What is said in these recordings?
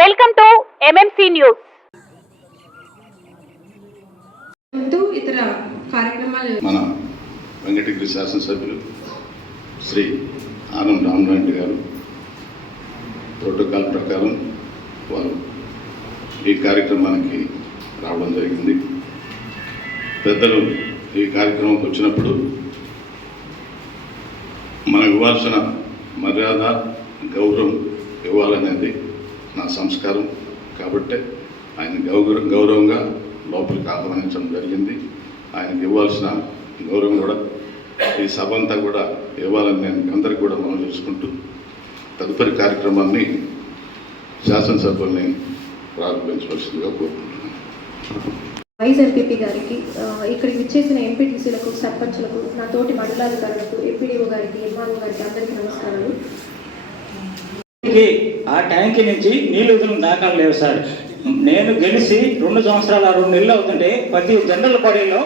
Welcome to MMC news. ఇతర కార్యక్రమాలు మన వెంకటగిరి శాసనసభ్యులు శ్రీ ఆనం రామరెడ్డి గారు ప్రోటోకాల్ ప్రకారం వారు ఈ కార్యక్రమానికి రావడం జరిగింది. పెద్దలు ఈ కార్యక్రమంకి వచ్చినప్పుడు మనకు ఇవ్వాల్సిన మర్యాద గౌరవం ఇవ్వాలనేది నా సంస్కారం. కాబట్టి ఆయన గౌరవంగా లోపలికి ఆహ్వానించడం జరిగింది. ఆయనకి ఇవ్వాల్సిన గౌరవం కూడా ఈ సభ అంతా కూడా ఇవ్వాలని నేను అందరికీ కూడా మనం చేసుకుంటూ తదుపరి కార్యక్రమాన్ని శాసనసభ్యుల్ని ప్రారంభించవలసిందిగా కోరుకుంటున్నాను. వైస్ ఎంపీపీ గారికి, ఇక్కడికి విచ్చేసిన ఎంపీటీసీలకు, సర్పంచ్లకు, నా తోటి మండలాధికారులకు, ఎంపీడీఓ గారికి, ఎంఆర్ఓ గారికి అందరికీ నమస్కారాలు. ఆ ట్యాంక్ నుంచి నీళ్లు వదిలిన దాఖలు లేవు సార్. నేను గెలిచి 2 సంవత్సరాల 2 నెలలు అవుతుంటే ప్రతి జనరల్ బాడీలో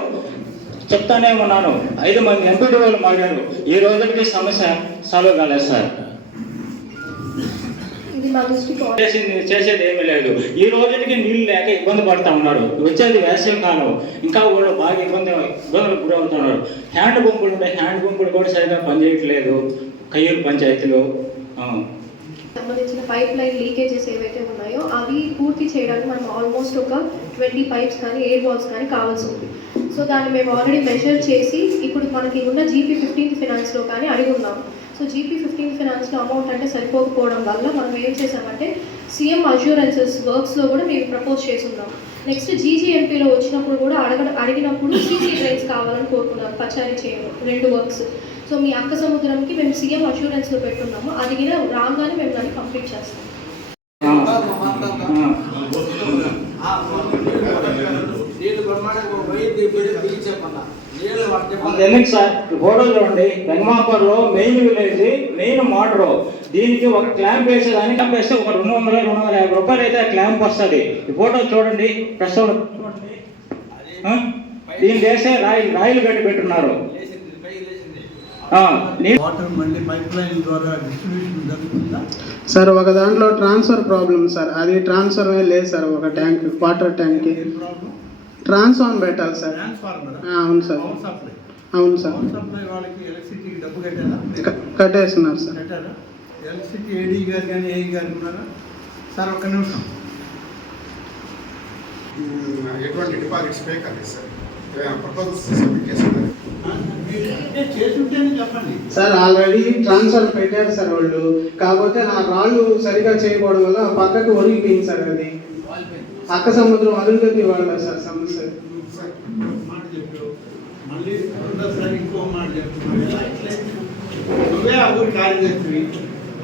చెప్తానే ఉన్నాను. 5 మంది ఎంపీడీఓలు మాట్లాడారు. ఈ రోజుకి సమస్య సాల్వ్ కాలేదు సార్. చేసేది ఏమీ లేదు. ఈ రోజుకి నీళ్ళు లేక ఇబ్బంది పడుతూ ఉన్నారు. వచ్చేది వేసవి కాలం, ఇంకా వాళ్ళు బాగా ఇబ్బందులకు గురవుతున్నారు. హ్యాండ్ పంపులు ఉంటాయి, హ్యాండ్ పంపులు కూడా సరిగా పనిచేయట్లేదు కయ్యూరు పంచాయతీలో. సంబంధించిన పైప్ లైన్ లీకేజెస్ ఏవైతే ఉన్నాయో అవి పూర్తి చేయడానికి మనం ఆల్మోస్ట్ ఒక 20 పైప్స్ కానీ ఎయిర్ వాల్స్ కానీ కావాల్సి ఉంది. సో దాన్ని మేము ఆల్రెడీ మెజర్ చేసి ఇప్పుడు మనకి ఉన్న జీపీ 15th ఫినాన్స్లో కానీ అడిగి ఉన్నాము. సో జీపీ 15th ఫినాన్స్లో అమౌంట్ అంటే సరిపోకపోవడం వల్ల మనం ఏం చేసామంటే సీఎం అష్యూరెన్సెస్ వర్క్స్లో కూడా మేము ప్రపోజ్ చేసి ఉన్నాం. నెక్స్ట్ జీజీఎంపీలో వచ్చినప్పుడు కూడా అడిగినప్పుడు సీసీ డ్రైన్స్ కావాలని కోరుకున్నాం. పచారీ చేయడం 2 వర్క్స్. సో మీ అక్క సముద్రంకి మేము సీఎం అష్యూరెన్స్లో పెట్టున్నాము. అడిగిన రాగానే మేము దాన్ని కంప్లీట్ చేస్తాం. ఎందుకు సార్ ఫోటోలు చూడండి. వెంగమాపూర్లో మెయిన్ విలేజ్, మెయిన్ మోటరు. దీనికి ఒక క్లాంప్ వేసేదానికి వేస్తే ఒక 200-250 రూపాయలు అయితే ఆ క్లాంప్ వస్తుంది. ఈ ఫోటో చూడండి, ప్రస్తుతం చూడండి. దీన్ని చేస్తే రాయిలు కట్టి పెట్టున్నారు. వాటర్ మళ్ళీ పైప్ లైన్ ద్వారా డిస్ట్రిబ్యూషన్ జరుగుతుందా సార్? ఒక దాంట్లో ట్రాన్స్ఫర్ ప్రాబ్లం సార్. అది ట్రాన్స్ఫర్ లేదు సార్. ఒక ట్యాంక్, వాటర్ ట్యాంక్కి ట్రాన్స్ఫార్మర్ పెట్టాలి సార్. అవును సార్. అవును సార్. వాళ్ళకి ఎలక్ట్రిసిటీకి డబ్బు కట్టారా? కట్టేస్తున్నారు సార్. కట్టారా? ఎలక్ట్రిసిటీ ఏడీ గారు కానీ ఏఈ గారు ఉన్నారా సార్? ఒక్క నిమిషం. ఎటువంటి డిపాజిట్స్ పే కాలేదు సార్. ప్రపోజల్స్ సబ్మిట్ చేస్తున్నారు సార్. ఆల్రెడీ ట్రాన్స్ఫర్ పెట్టారు సార్ వాళ్ళు. కాకపోతే ఆ రాళ్ళు సరిగా చేయకపోవడం వల్ల పక్కకు ఒరిగిపోయింది సార్. అది అక్క సముద్రం అరుంధతి వాళ్ళ సార్ సమస్య. మాట చెప్పావు, మళ్ళీ రెండోసారి ఇంకో మాట చెప్తున్నావు. నువ్వే ఆ ఊరు కార్యదర్శి,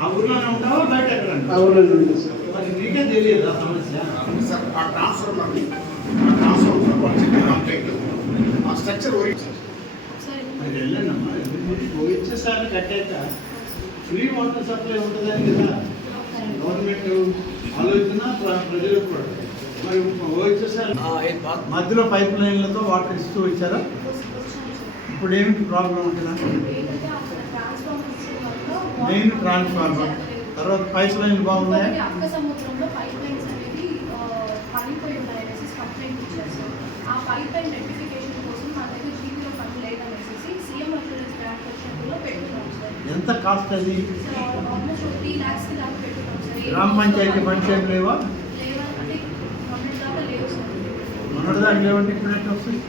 ఆ ఊర్లోనే ఉంటావా బయట ఎక్కడ? ఆ ఊర్లో ఉంది సార్. మరి నీకే తెలియదు ఆ సమస్య సార్. ఆ ట్రాన్స్ఫర్ కంప్లీట్ ఆ స్ట్రక్చర్ మరి వెళ్ళండమ్మా. వచ్చేసారి కట్టాక ఫ్రీ వాటర్ సప్లై ఉంటుందని కదా గవర్నమెంట్ ఆలోచన, ప్రజలకు కూడా. మరి వచ్చేసారి మధ్యలో పైప్ లైన్లతో వాటర్ ఇస్తూ వచ్చారా? ఇప్పుడు ఏమిటి ప్రాబ్లం ఉంటుందా? మెయిన్ ట్రాన్స్ఫార్మర్, తర్వాత పైప్ లైన్లు బాగున్నాయా? ఎంత కాస్ట్ అది? గ్రామ పంచాయతీ ఫండ్స్ ఏం లేవా? మొన్నటిదాకా లేవంటే ఇప్పుడు ఎట్లా వస్తుంది?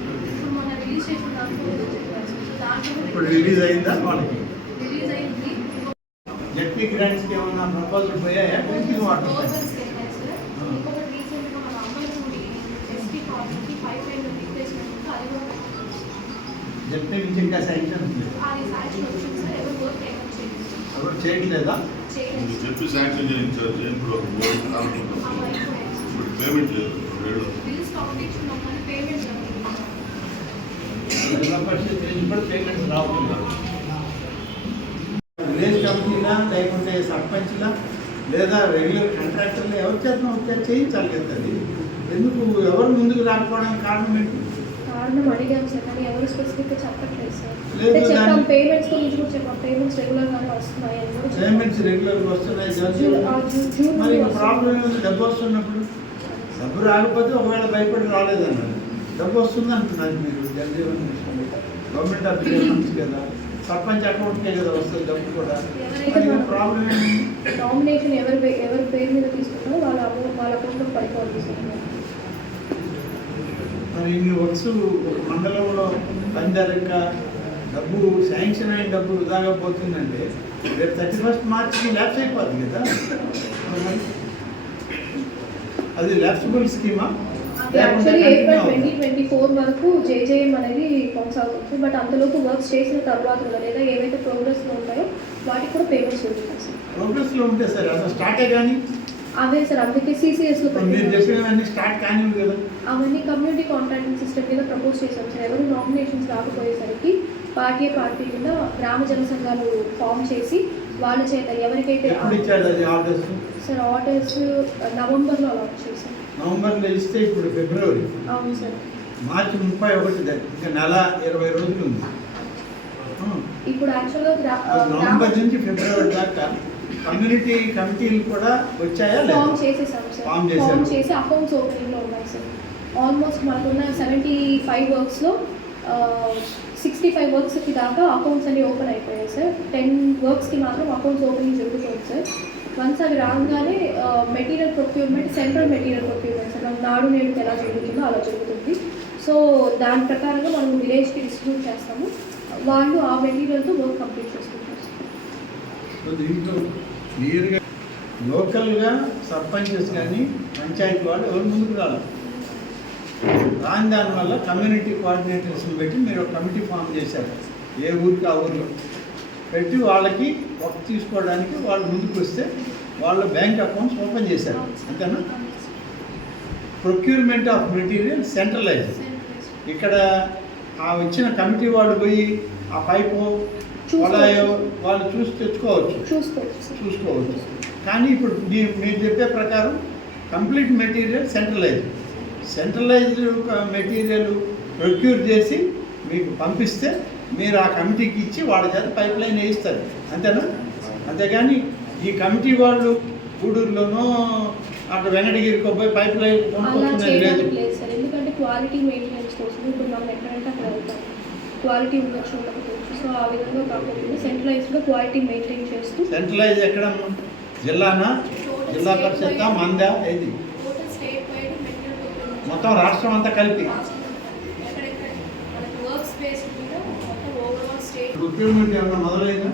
ఇప్పుడు రిలీజ్ అయిందా వాళ్ళకి? జెడ్పీ గ్రాంట్స్కి ఏమన్నా ప్రపోజల్ పోయాయా? డ్రింకింగ్ వాటర్ జెడ్పీ నుంచి ఇంకా శాంక్షన్ ఎవరు చేయట్లేదా? చెప్పి శాంక్షన్ చేయించారు. ఇప్పుడు పేమెంట్ లేదు. పేమెంట్స్ రాకుండా విలేజ్ కమిటీలా లేకుంటే సర్పంచ్లా లేదా రెగ్యులర్ కాంట్రాక్టర్లు ఎవరి చేతన వచ్చారు చేయించాలి కదా. అది ఎందుకు ఎవరు ముందుకు రాకపోవడానికి కారణం ఏంటి? కారణం అడిగాం సార్, కానీ ఎవరు స్పెసిఫిక్గా చెప్పట్లేదు సార్. లేదు, అంటే చెప్పాం, దాన్ని- పేమెంట్స్ గురించి కూడా చెప్పాం, పేమెంట్స్ రెగ్యులర్గానే వస్తున్నాయి అని కూడా చెప్పాం. పేమెంట్స్ రెగ్యులర్గా వస్తున్నాయి జూన్ మరి వస్తుంది. ప్రాబ్లం ఏంటి? డబ్బు వస్తున్నప్పుడు డబ్బు రాకపోతే ఒకవేళ భయపడి రాలేదన్నారు, డబ్బు వస్తుంది అంటున్నారు మీరు. జనజీవన్ మిషన్ గవర్నమెంట్ అప్లికేషన్ ఉంది కదా, సర్పంచ్ అకౌంట్కే కదా వస్తుంది డబ్బు కూడా. ప్రాబ్లం ఏంటి? నామినేషన్ ఎవరి పేరు మీద తీసుకున్నారో వాళ్ళ అకౌంట్లో పడిపోవాలి సార్. మరి ఇన్ని వర్క్స్ ఒక మండలంలో పంజారక్క డబ్బు శాంక్షన్ అయిన డబ్బు వృధాగా పోతుందంటే రేపు 31 మార్చికి ల్యాప్స్ అయిపోతుంది కదా. మరి అది ల్యాప్సిబుల్ స్కీమా? యాక్చువల్లీ ఏప్రిల్ 2024 వరకు జేజేఎం అనేది కొనసాగుతుంది. బట్ అంతలోపు వర్క్స్ చేసిన తర్వాత కూడా లేదా ఏవైతే ప్రోగ్రెస్లో ఉంటాయో వాటికి కూడా పేమెంట్స్ ఉంటాయి సార్. ప్రోగ్రెస్లో ఉంటే సరే అసలు స్టార్టే కానీ అవే సార్, అందుకే సిసిఎస్లో మీరు చెప్పినవన్నీ స్టార్ట్ కానివి కదా. అవన్నీ కమ్యూనిటీ కాంట్రాక్టింగ్ సిస్టమ్ మీద ప్రపోజ్ చేశాం సార్. ఎవరు నామినేషన్స్ రాకపోయేసరికి పార్టీ కింద గ్రామ జన సంఘాలు ఫామ్ చేసి వాళ్ళ చేత ఎవరికైతే ఎప్పుడు ఇచ్చాడు అది ఆర్డర్స్? సార్ ఆర్డర్స్ నవంబర్లో అలాట్ చేశాం. నవంబర్లో ఇస్తే ఇప్పుడు ఫిబ్రవరి, అవును సార్. మార్చి 31 ఇంకా నెల 20 రోజులు ఉంది. ఇప్పుడు యాక్చువల్గా నవంబర్ నుంచి ఫిబ్రవరి దాకా కమ్యూనిటీ కమిటీలు కూడా వచ్చాయా ఫామ్ చేసేసాం సార్. ఫామ్ చేశారు. ఫామ్ చేసి అకౌంట్స్ ఓపెనింగ్లో ఉన్నాయి సార్. ఆల్మోస్ట్ మనకున్న 75 వర్క్స్లో 65 వర్క్స్కి దాకా అకౌంట్స్ అన్ని ఓపెన్ అయిపోయాయి సార్. 10 వర్క్స్కి మాత్రం అకౌంట్స్ ఓపెనింగ్ జరుగుతుంది సార్. వన్స్ అవి రాగానే material procurement, central material procurement sir, మనకు నాడు నేడుకి ఎలా జరుగుతుందో అలా జరుగుతుంది. సో దాని ప్రకారంగా మనం విలేజ్కి డిస్ట్రిబ్యూట్ చేస్తాము. వాళ్ళు ఆ మెటీరియల్తో వర్క్ కంప్లీట్ చేసుకుంటారు సార్. దీంట్లో క్లియర్గా లోకల్గా సర్పంచెస్ కానీ పంచాయతీ వాళ్ళు ఎవరు ముందుకు రాలేదు. రాని దానివల్ల కమ్యూనిటీ కోఆర్డినేటర్స్ని పెట్టి మీరు ఒక కమిటీ ఫామ్ చేశారు. ఏ ఊరికి ఆ ఊరిలో పెట్టి వాళ్ళకి వర్క్ తీసుకోవడానికి వాళ్ళు ముందుకు వస్తే వాళ్ళ బ్యాంక్ అకౌంట్స్ ఓపెన్ చేశారు. అంతేనా? Procurement of material centralise. ఇక్కడ ఆ వచ్చిన కమిటీ వాళ్ళు పోయి ఆ పైపు వలాయో వాళ్ళు చూసి తెచ్చుకోవచ్చు, చూసుకోవచ్చు. కానీ ఇప్పుడు మీరు చెప్పే ప్రకారం complete material centralised material procure చేసి మీకు పంపిస్తే మీరు ఆ కమిటీకి ఇచ్చి వాళ్ళ చేత పైప్ లైన్ వేయిస్తారు. అంతేనా? అంతేగాని ఈ కమిటీ వాళ్ళు గూడూరులోనో అక్కడ వెంకటగిరికి పోయి పైప్ లైన్ కొనుక్కొచ్చుకునేది లేదు. ఎందుకంటే క్వాలిటీ మెయింటెనెన్స్ కోసం ఇప్పుడు మనం ఎక్కడంటే అక్కడ వెళ్తాం, క్వాలిటీ ఉండొచ్చు ఉండకపోవచ్చు. సో ఆ విధంగా కాకుండా సెంట్రలైజ్డ్గా క్వాలిటీ మెయింటైన్ చేస్తూ. సెంట్రలైజ్ ఎక్కడ? జిల్లానా, జిల్లా పరిషత్, మందా, ఏది? మొత్తం రాష్ట్రం అంతా కలిపి ప్రొక్యూర్మెంట్ ఏమైనా మొదలైందా?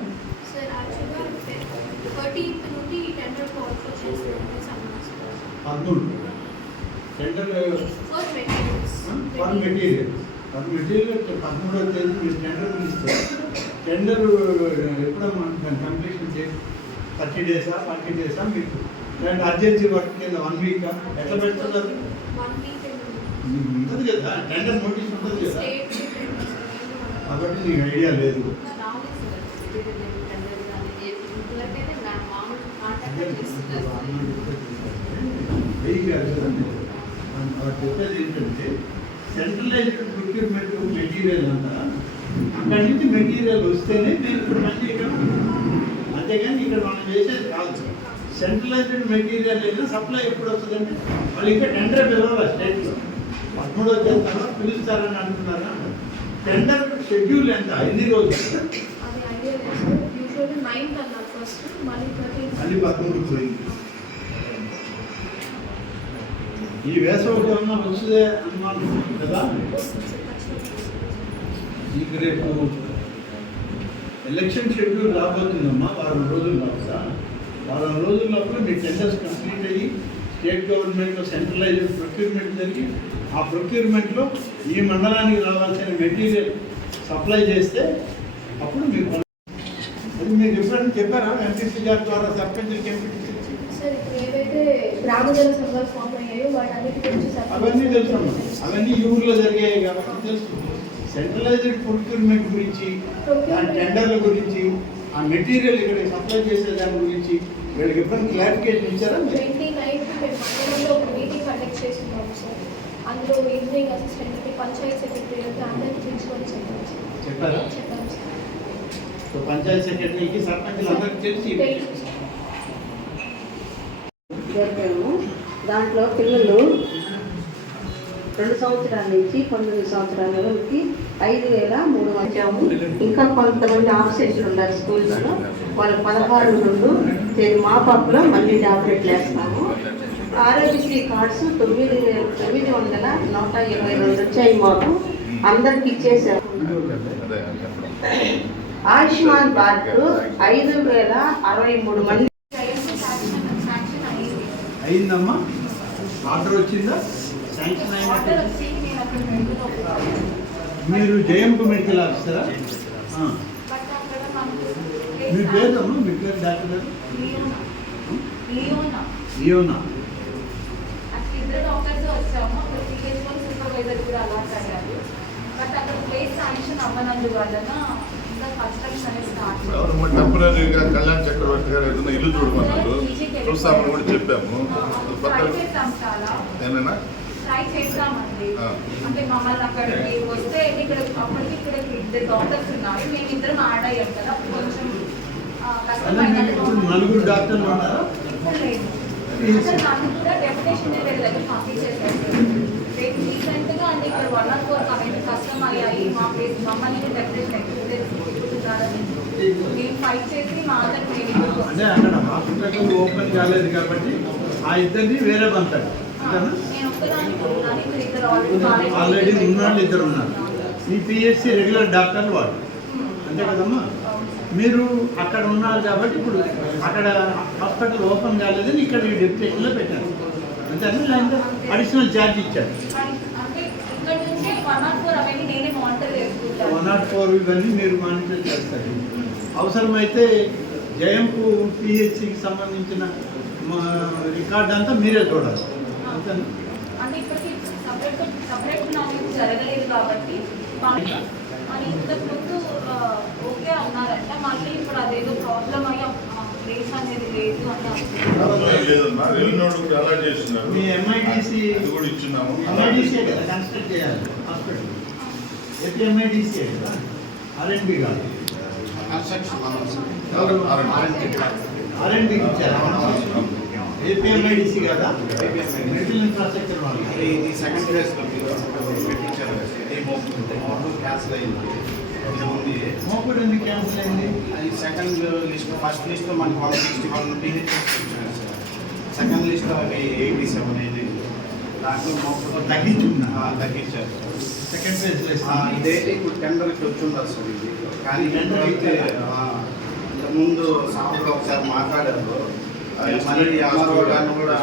టెండర్ ఫర్ మెటీరియల్ 13వ తేదీ మీరు టెండర్ పిలిస్తే టెండర్ ఎప్పుడమ్మా కంప్లీషన్ చేసి 30 డేసా 40 డేసా మీకు లేదంటే అర్జెన్సీ వర్క్ కింద 1 వీకా ఎట్లా పెడుతున్నారు? ఉంటుంది కదా, టెండర్ నోటీస్ ఉంటుంది కదా, కాబట్టి నీకు ఐడియా లేదు. చెప్పేది ఏంటంటే సెంట్రలైజ్డ్ ప్రొక్యూర్మెంట్ మెటీరియల్ అంతా అక్కడి నుంచి మెటీరియల్ వస్తేనే నేను ఇప్పుడు మళ్ళీ ఇక్కడ, అంతేగాని ఇక్కడ మనం చేసేది కాదు. సెంట్రలైజ్డ్ మెటీరియల్ అయినా సప్లై ఎప్పుడు వస్తుందంటే వాళ్ళు ఇంకా టెండర్ పిలవాలి స్టేట్లో. 13వ తేదీ తర్వాత పిలుస్తారని అంటున్నారా? టెండర్ షెడ్యూల్ ఎంత? 5 రోజులు, మళ్ళీ 13 పోయింది. ఈ వేసవి ఏమన్నా వస్తుందే అనుమానం కదా. నీకు రేపు ఎలక్షన్ షెడ్యూల్ రాబోతుందమ్మా, 4 రోజులు కావచ్చా? 4 రోజుల లోపల మీ టెండర్స్ కంప్లీట్ అయ్యి స్టేట్ గవర్నమెంట్లో సెంట్రలైజ్డ్ ప్రొక్యూర్మెంట్ జరిగి ఆ ప్రొక్యూర్మెంట్లో ఈ మండలానికి రావాల్సిన మెటీరియల్ సప్లై చేస్తే అప్పుడు మీరు అది మీరు ఎప్పుడైనా చెప్పారా ఎంపీసీ గారి ద్వారా సర్పంచ్కి ఎంపీటీసీ? సార్ ఇప్పుడు ఏవైతే గ్రామ జన సంఘాలు ఫామ్ అయ్యాయో వాటన్నిటి గురించి అవన్నీ తెలుసమ్మా, అవన్నీ ఈ ఊర్లో జరిగాయి కాబట్టి తెలుసు. సెంట్రలైజ్డ్ ప్రొక్యూర్మెంట్ గురించి, ఆ టెండర్ల గురించి, ఆ మెటీరియల్ ఇక్కడ సప్లై చేసే దాని గురించి వీళ్ళకి ఎప్పుడైనా క్లారిఫికేషన్ ఇచ్చారా? 29th మేము మండలంలో ఒక మీటింగ్ కండక్ట్ చేస్తున్నాము సార్. అందులో ఇంజనీరింగ్ అసిస్టెంట్కి, పంచాయత్ సెక్రటరీలకి అందరికీ పిలుచుకొని చెప్పాను సార్. చెప్పారా? చెప్పాను సార్. సో పంచాయతీ సెక్రటరీకి సర్పంచ్లు అందరికీ తెలిసి తెలుసు సార్. జరిపాము. దాంట్లో పిల్లలు 2 సంవత్సరాల నుంచి 19 సంవత్సరాల వరకు 5,300 వచ్చాము. ఇంకా కొంతమంది ఆబ్సెంట్లు ఉన్నారు స్కూల్స్లో. వాళ్ళు 16 మా పప్పులో మళ్ళీ టాబ్లెట్లు వేస్తాము. ఆరోగ్యశ్రీ కార్డ్స్ 9,122 వచ్చాయి మాకు. అందరికి ఇచ్చేసాము. ఆయుష్మాన్ భారత్ 5,063 మంది అయిందమ్మా. ఆర్డర్ వచ్చిందా? శాంక్షన్ అయినట్టు. మీరు జయంపు మెడికల్ ఆఫీసరా? మీ పేరు అమ్మా, మీ పేరు డాక్టర్ గారు? లియోనా. ఇద్దరు డాక్టర్స్ వచ్చాము. అక్కడ సిహెచ్ఓ సూపర్వైజర్ కూడా అలా అయ్యారు. బట్ అక్కడ ప్లేస్ శాంక్షన్ అవ్వనందువలన ఇంకా కన్స్ట్రక్షన్ అనేది స్టార్ట్ టెంపరీగా కళ్యాణ్ చక్రవర్తి గారు ఏదైనా ఇల్లు చూడమన్నారు, చూస్తామని కూడా చెప్పాము. ట్రై చేస్తాం, చాలా ఏమైనా ట్రై చేస్తామండి. అంటే మమ్మల్ని అక్కడికి వస్తే ఇక్కడ అప్పటికి ఇక్కడ 2 డాక్టర్స్ ఉన్నారు, మేము ఇద్దరం యాడ్ అయ్యాం కదా, కొంచెం నలుగురు డాక్టర్లు ఉన్నారా? అసలు నన్ను కూడా డెప్యుటేషన్ దగ్గర పంపించేసారు. రీసెంట్గా అంటే ఇక్కడ 104 కమిటీ కష్టం అయ్యాయి. మా ప్లేస్ మమ్మల్ని డెప్యుటేషన్ మేము ఫైట్ చేసి మా అంటే అక్కడ హాస్పిటల్ ఓపెన్ కాలేదు కాబట్టి ఆ ఇద్దరిని వేరే పంపారు. నేను ఒక్కదాన్ని ఉన్నాను, మీరు ఇద్దరు ఆల్రెడీ ఉన్నాళ్ళు ఇద్దరు ఉన్నారు. ఈ పిహెచ్సి రెగ్యులర్ డాక్టర్లు వాడు, అంతే కదమ్మా? మీరు అక్కడ ఉన్నారు కాబట్టి ఇప్పుడు అక్కడ హాస్పిటల్ ఓపెన్ కాలేదని ఇక్కడ ఈ డెప్యుటేషన్లో పెట్టారు, అంతేనా? లేదంటే అడిషనల్ ఛార్జ్ ఇచ్చారు? అంటే ఇక్కడ నుంచి 104 అవన్నీ నేనే మానిటర్ చేసుకుంటాను. 104 ఇవన్నీ మీరు మానిటర్ చేస్తారు. అవసరమైతే జయంపు పిహెచ్సికి సంబంధించిన రికార్డ్ అంతా మీరే చూడాలి, అంతేనా? అంటే ఇప్పటికి సపరేట్ నాలెడ్జ్ జరగలేదు కాబట్టి అని ఇంతకుముందు ఓకే అన్నారంట. మళ్ళీ ఇప్పుడు అదేదో ప్రాబ్లం అయ్యి ప్లేస్ అనేది లేదు అని లేదమ్మా. రెవెన్యూకి అలాట్ చేస్తున్నారు. మీ ఎంఐడిసి అది కూడా ఇచ్చున్నాము. ఎంఐడిసియే కదా కన్స్ట్రక్ట్ చేయాలి హాస్పిటల్. ఏపీ ఎంఐడిసియే కదా, ఆర్ఎండ్బి కాదు. ఆర్ఎండ్బికి ఇచ్చారా? ఏపీ ఎంఐడిసి కదా, మెడికల్ ఇన్ఫ్రాస్ట్రక్చర్ వాళ్ళు. ఇది సెకండ్ ఫేజ్లో పెట్టించారు. క్యాన్సిల్ అయింది. ఇది ఉంది. మోపుడు ఎందుకు క్యాన్సిల్ అయింది? అది సెకండ్ లిస్ట్, ఫస్ట్ లిస్ట్లో మనకి 161 PHS వచ్చాయి సార్. సెకండ్ లిస్ట్లో అవి 87 అయింది. దాంట్లో మోపుడు తగ్గించారు. సెకండ్ ఫేజ్లో ఇదైతే ఇప్పుడు టెండర్కి వచ్చి ఉండదు సార్. ఇది కానీ టెండర్ అయితే ఇంతకుముందు సాఫ్ట్గా ఒకసారి మాట్లాడారు. మళ్ళీ ఎంఆర్ఓ గారిని కూడా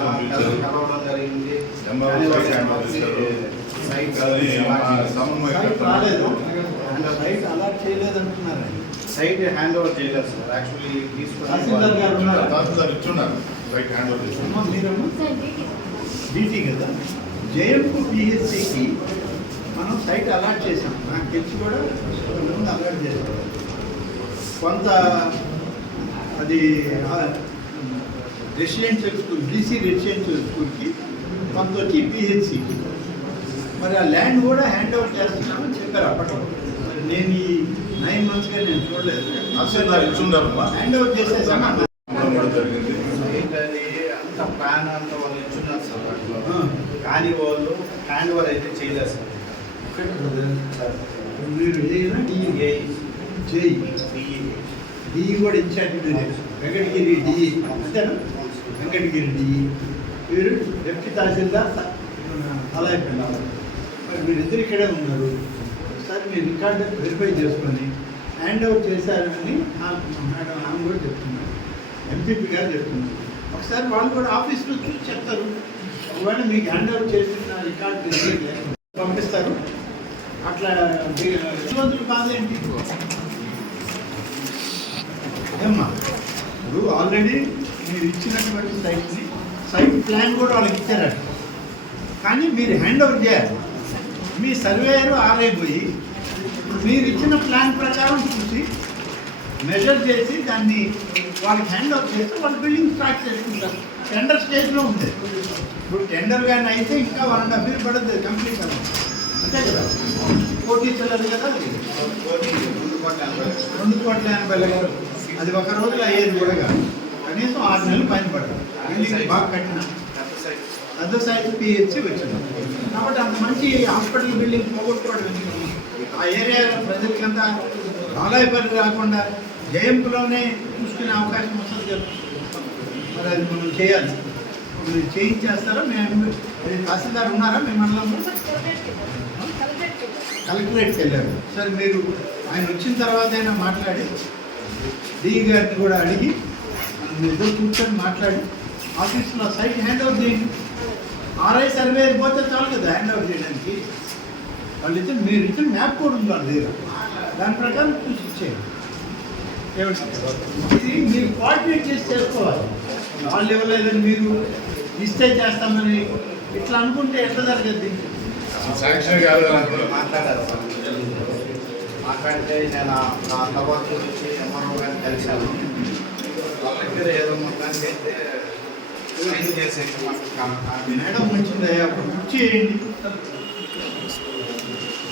కలవడం జరిగింది. సైట్ అలాట్ చేయలేదు అంటున్నారు. సైట్ హ్యాండ్ ఓవర్ చేయలేదు సార్. యాక్చువల్లీ తహసీల్దార్ గారు ఉన్నారు. ఇచ్చున్నారు. రైట్ హ్యాండ్ ఓవర్ చేస్తున్నాం. మీరమ్మా డీటీ కదా. జేఎంపు పిహెచ్సికి మనం సైట్ అలాట్ చేసాం. నాకు తెలిసి కూడా ముందు అలాట్ చేసాం. కొంత అది రెసిడెన్షియల్ స్కూల్, డీసీ రెసిడెన్షియల్ స్కూల్కి, కొంత వచ్చి పిహెచ్సికి. మరి ఆ ల్యాండ్ కూడా హ్యాండ్ ఓవర్ చేస్తున్నామని చెప్పారు అప్పట్లో. నేను ఈ 9 monthsగా నేను చూడలేదు. ఇచ్చున్నారమ్మా. హ్యాండ్ ఓవర్ చేసేసాను. జరిగింది. అది అంత ప్లాన్ అంతా వాళ్ళు ఇచ్చున్నారు సార్ వాటిలో. కానీ వాళ్ళు హ్యాండ్ ఓవర్ అయితే చేయలేదు సార్. మీరు ఏనా డిఏ జేఈ డిఈ కూడా ఇన్ఛార్జ్ వెంకటగిరి డిఈ, అంతేనా? వెంకటగిరి డిఈ. మీరు డెప్యూటీ తహసీల్దార్ అలా అయిపోయినారు. మరి మీరిద్దరు ఇక్కడే ఉన్నారు. ఒకసారి మీ రికార్డు వెరిఫై చేసుకొని హ్యాండ్ ఓవర్ చేశారని మేడం ఆమె కూడా చెప్తున్నారు, ఎంపీపీ గారు చెప్తున్నారు. ఒకసారి వాళ్ళు కూడా ఆఫీస్లో చూసి చెప్తారు. ఒకవేళ మీకు హ్యాండ్ ఓవర్ చేసిన రికార్డు పంపిస్తారు. అట్లా ఇబ్బందులు బాధ ఏంటి ఏమ్మా? ఇప్పుడు ఆల్రెడీ మీరు ఇచ్చినటువంటి సైట్ ప్లాన్ కూడా వాళ్ళకి ఇచ్చారట. కానీ మీరు హ్యాండ్ ఓవర్ చేయాలి. మీ సర్వేయర్ ఆరైపోయి మీరు ఇచ్చిన ప్లాన్ ప్రకారం చూసి మెజర్ చేసి దాన్ని వాళ్ళకి హ్యాండ్ ఓవర్ చేస్తే వాళ్ళు బిల్డింగ్ స్టార్ట్ చేసుకుంటారు. టెండర్ స్టేజ్లో ఉంది. ఇప్పుడు టెండర్ కానీ అయితే ఇంకా 1.5 years పడుతుంది కంప్లీట్ అవ్వాలి, అంతే కదా. కోటి ఇచ్చలేదు కదా, అది 2,80,00,000. అది ఒక రోజులో అయ్యేది కూడా కాదు, కనీసం 6 నెలలు పైన పడుతుంది. బిల్డింగ్ బాగా కట్టిన పెద్ద సైజు పిహెచ్సి వచ్చింది కాబట్టి అంత మంచి హాస్పిటల్ బిల్డింగ్ పోగొట్టుకోవడం ఎందుకు? ఆ ఏరియా ప్రజలకంతా ఆలయపల్లి రాకుండా జయంపులోనే చూసుకునే అవకాశం వస్తుంది కదా. మరి అది మనం చేయాలి. మీరు చేయించేస్తారా? మేము తహసీల్దార్ ఉన్నారా మీ మండలంలో? కలెక్టరేట్కి వెళ్ళారు. సరే, మీరు ఆయన వచ్చిన తర్వాత అయినా మాట్లాడి డిఈ గారిని కూడా అడిగి మీరు ఇద్దరు కూర్చొని మాట్లాడి ఆఫీస్లో సైట్ హ్యాండ్ ఓవర్ చేయండి. ఆర్ఐ సర్వే అయిపోతే చాలు కదా హ్యాండ్ ఓవర్ చేయడానికి. వాళ్ళు ఇచ్చిన మీరు ఇచ్చిన మ్యాప్ కూడా ఉంది వాళ్ళ దగ్గర, దాని ప్రకారం చూసి ఇచ్చేయండి. ఇది మీరు కోఆర్డినేట్ చేసి చేసుకోవాలి. వాళ్ళు ఇవ్వలేదని మీరు ఇస్తే చేస్తామని ఇట్లా అనుకుంటే ఎట్లా జరగద్ది? శాంక్షన్ కాదు మాట్లాడారు. మాట్లాడితే నేను తర్వాత వచ్చి ఎంఆర్ఓ గారిని కలిశాను. వాళ్ళ దగ్గర ఏదో మొత్తానికి అయితే సైన్ చేసేసి మేడం వచ్చింది, అప్పుడు బుక్ చేయండి.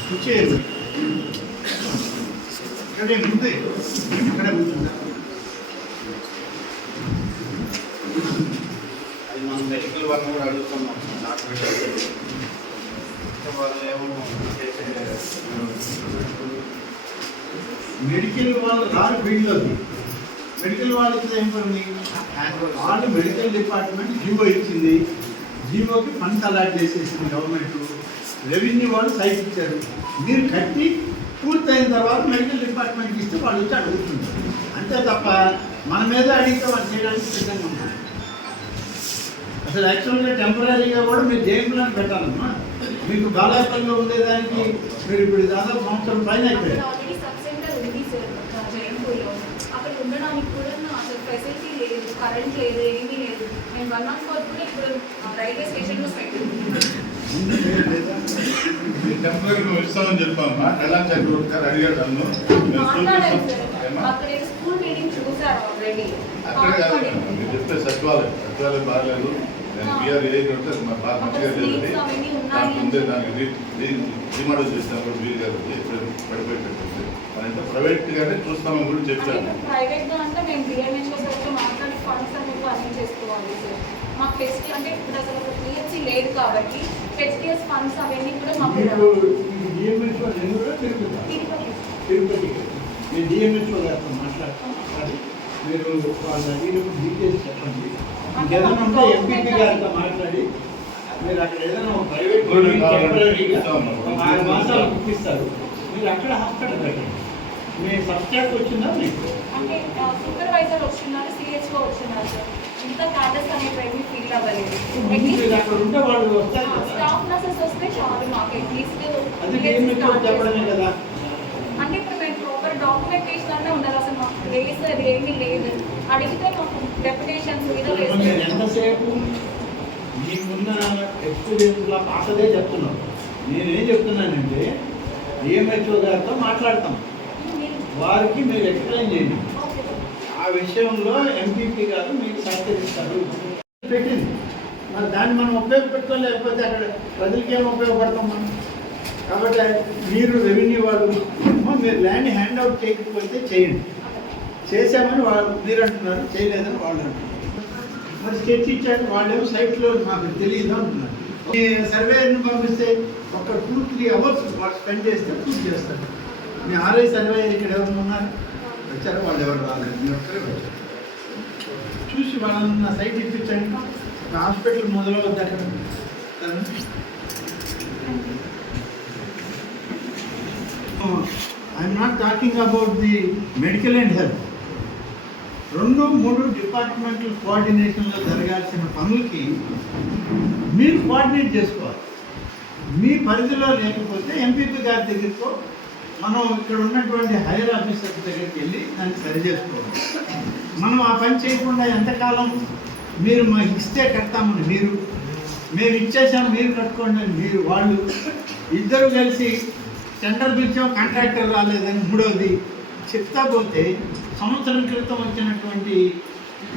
బుక్ చేయండి. ఇక్కడే ముందే ఇక్కడే కూర్చుందా? అది మనం మెడికల్ వాళ్ళని కూడా అడుగుతున్నాం. డాక్టర్ వాళ్ళు ఏమో మెడికల్ వాళ్ళు రారు ఫీల్డ్లోకి. మెడికల్ వాళ్ళకి ఏం పని? వాళ్ళు మెడికల్ డిపార్ట్మెంట్ జీవో ఇచ్చింది, జీవోకి ఫండ్స్ అలాట్ చేసేసింది గవర్నమెంట్. రెవెన్యూ వాళ్ళు సైట్ ఇచ్చారు, మీరు కట్టి పూర్తయిన తర్వాత మెడికల్ డిపార్ట్మెంట్కి ఇస్తే వాళ్ళు వచ్చి అడుగుతుంటారు. అంతే తప్ప మన మీద అడిగితే వాళ్ళు చేయడానికి సిద్ధంగా ఉన్నారు. అసలు యాక్చువల్గా టెంపరీగా కూడా మీరు జేఎంప్లాన్ పెట్టాలమ్మా. మీకు బాలాపల్లిలో ఉండేదానికి మీరు ఇప్పుడు దాదాపు సంవత్సరం పైన అయిపోయారు. ఆల్రెడీ సబ్ సెంటర్ ఉంది సార్ జయంపూర్లో. అక్కడ ఉండడానికి కూడా అసలు ఫెసిలిటీ లేదు, కరెంట్ లేదు, ఏమీ లేదు. మేము 114 కూడా ఇప్పుడు రైల్వే స్టేషన్లో పెట్టాము. టెంపరీ ఇస్తామని చెప్పామా. కళ్యాణ్ చక్రవర్తి గారు అడిగారు నన్ను. మాట్లాడారు సార్, అక్కడ స్కూల్ మీటింగ్ చూసారు ఆల్రెడీ. అక్కడ కాదు, మీరు చెప్తే సచివాలయం బాగాలేదు. బీఆర్ ఏ మా బాగా మంచిగా లేదు, దానికి ముందే దానికి డిమాండ్ చేసినప్పుడు బీఆర్ గారు పడిపోయేటట్టుంది. అంటే ప్రైవేట్ గానే చూస్తామని కూడా చెప్పాను. ప్రైవేట్ గా అంటే మేము డిఎంహెచ్ఓ సార్తో మాట్లాడి ఫండ్స్ అనేది అరేంజ్ చేసుకోవాలి సార్. మాకు ఫెస్టి అంటే ఇప్పుడు అసలు ఒక పిహెచ్సి లేదు కాబట్టి ఫెస్టివల్స్ ఫండ్స్ అవన్నీ కూడా మాకు తిరుపతి నేను డిఎంహెచ్ఓ గారితో మాట్లాడి మీరు వాళ్ళు అడిగినప్పుడు డీటెయిల్స్ చెప్పండి. ఇంకేదైనా ఉంటే ఎంపీపీ గారితో మాట్లాడి మీరు అక్కడ ఏదైనా ప్రైవేట్ టెంపరీగా 6 మాసాలు గుర్తిస్తారు. మీరు అక్కడ హాస్పిటల్ పెట్టండి. మీ సబ్స్టాక్ వచ్చిందా మీకు? అంటే సూపర్వైజర్ వచ్చినారు, సిహెచ్ఓ వచ్చినారు సార్. ఇంత క్యాడర్స్ అనేవి ఫీల్ అవ్వలేదు. మీరు అక్కడ ఉంటే వాళ్ళు వస్తారు కదా. స్టాఫ్ నర్సెస్ వస్తే చాలు మాకు అట్లీస్ట్. అది చెప్పడమే కదా. అంటే ఇప్పుడు మేము ప్రాపర్ డాక్యుమెంటేషన్ అనే ఉండాలి. అసలు మాకు లేదు, అది ఏమీ లేదు. అడిగితే మాకు డెప్యుటేషన్స్ మీద మీరు ఎంతసేపు మీకున్న ఎక్స్పీరియన్స్లో పాతదే చెప్తున్నాం. నేనేం చెప్తున్నానంటే డిఎంహెచ్ఓ గారితో మాట్లాడతాం, వారికి మీరు ఎక్స్ప్లెయిన్ చేయండి. ఆ విషయంలో ఎంపీపీ గారు మీకు సహకరిస్తారు. పెట్టింది మరి దాన్ని మనం ఉపయోగపెట్టుకోం, లేకపోతే అక్కడ ప్రజలకి ఏం ఉపయోగపడతాం మనం. కాబట్టి మీరు రెవెన్యూ వాళ్ళు మీరు ల్యాండ్ హ్యాండ్ అవుట్ చేయకపోతే చేయండి. చేసామని వాళ్ళు మీరు అంటున్నారు, చేయలేదని వాళ్ళు అంటున్నారు. మరి స్కెచ్ ఇచ్చారు, వాళ్ళేమో సైట్లో మాకు తెలియదు అంటున్నారు. ఈ సర్వేని పంపిస్తే ఒక 2-3 hours వాళ్ళు స్పెండ్ చేస్తే పూర్తి చేస్తారు. మీ ఆర్ఐ సర్వే ఇక్కడ ఎవరు ఉన్నారు? వచ్చారు, వాళ్ళు ఎవరు రాలేదు, మీ ఒక్కరే వచ్చారు. చూసి వాళ్ళని సైట్ ఇప్పించండి. హాస్పిటల్ మొదలవద్దు అక్కడ. I'm not talking about the medical and health. 2-3 departmental కోఆర్డినేషన్లో జరగాల్సిన పనులకి మీరు కోఆర్డినేట్ చేసుకోవాలి. మీ పరిధిలో లేకపోతే ఎంపీపీ గారి దగ్గరతో మనం ఇక్కడ ఉన్నటువంటి హైయర్ ఆఫీసర్స్ దగ్గరికి వెళ్ళి దాన్ని సరి చేసుకోవాలి. మనం ఆ పని చేయకుండా ఎంతకాలం మీరు మాకు ఇస్తే కడతామని మేము ఇచ్చేసాం మీరు కట్టుకోండి అని మీరు వాళ్ళు ఇద్దరు కలిసి టెండర్ పిలిచాం, కాంట్రాక్టర్ రాలేదని మూడవది చెప్తా పోతే సంవత్సరం క్రితం వచ్చినటువంటి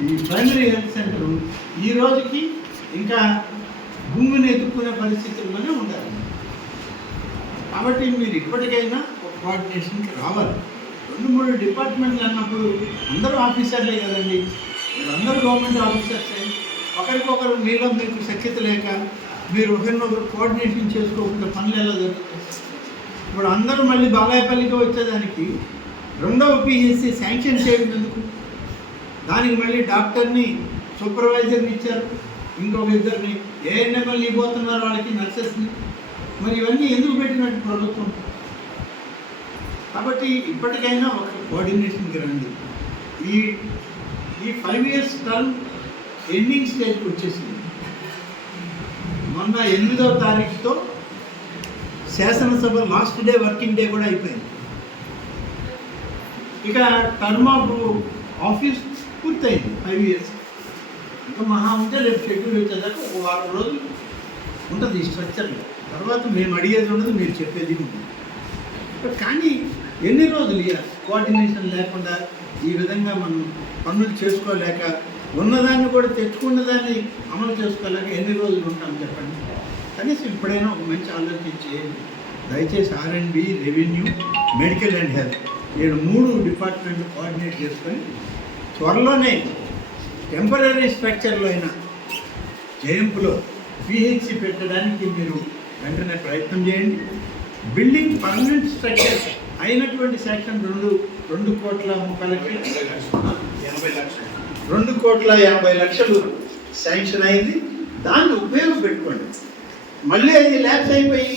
ఈ ప్రైమరీ హెల్త్ సెంటర్ ఈ రోజుకి ఇంకా భూమిని ఎదుర్కొనే పరిస్థితుల్లోనే ఉండాలి. కాబట్టి మీరు ఇప్పటికైనా ఒక కోఆర్డినేషన్కి రావాలి. 2-3 డిపార్ట్మెంట్లు అన్నప్పుడు అందరూ ఆఫీసర్లే కదండి, అందరూ గవర్నమెంట్ ఆఫీసర్సే. ఒకరికొకరు మీలో మీకు సఖ్యత లేక మీరు ఒకరినొకరు కోఆర్డినేషన్ చేసుకోకుండా పనులు ఎలా జరుగుతాయి? ఇప్పుడు అందరూ మళ్ళీ బాలాయపల్లికి వచ్చేదానికి 2వ పిహెచ్సి శాంక్షన్ చేయనందుకు దానికి మళ్ళీ డాక్టర్ని సూపర్వైజర్ని ఇచ్చారు, ఇంకొక ఇద్దరిని ఏఎన్ఎంఎల్ ఇవ్వబోతున్నారు వాళ్ళకి, నర్సెస్ని. మరి ఇవన్నీ ఎందుకు పెట్టినట్టు ప్రభుత్వం? కాబట్టి ఇప్పటికైనా ఒక కోఆర్డినేషన్కి రండి. ఈ 5 years టర్మ్ ఎండింగ్ స్టేజ్కి వచ్చేసింది. మొన్న 8వ తారీఖుతో శాసనసభ లాస్ట్ డే వర్కింగ్ డే కూడా అయిపోయింది. ఇక టర్మ్ ఆఫ్ ఆఫీస్ పూర్తయింది 5 years. ఇంకా మహా ఉంటే రేపు షెడ్యూల్ వచ్చేదాకా ఒక 4 రోజులు ఉంటుంది ఈ స్ట్రక్చర్లో. తర్వాత మేము అడిగేది ఉండదు, మీరు చెప్పేది ఉంది. కానీ ఎన్ని రోజులు కోఆర్డినేషన్ లేకుండా ఈ విధంగా మనం పనులు చేసుకోలేక, ఉన్నదాన్ని కూడా తెచ్చుకున్న దాన్ని అమలు చేసుకోలేక ఎన్ని రోజులు ఉంటాం చెప్పండి? కనీసం ఇప్పుడైనా ఒక మంచి ఆలోచన చేయండి. దయచేసి R&B, revenue, medical and health 3 డిపార్ట్మెంట్లు కోఆర్డినేట్ చేసుకొని త్వరలోనే టెంపరీ స్ట్రక్చర్లో అయినా జయంపులో పిహెచ్సి పెట్టడానికి మీరు వెంటనే ప్రయత్నం చేయండి. బిల్డింగ్ పర్మనెంట్ స్ట్రక్చర్ అయినటువంటి సెక్షన్ 2,80,00,000 శాంక్షన్ అయింది. దాన్ని ఉపయోగపెట్టుకోండి. మళ్ళీ అది ల్యాప్స్ అయిపోయి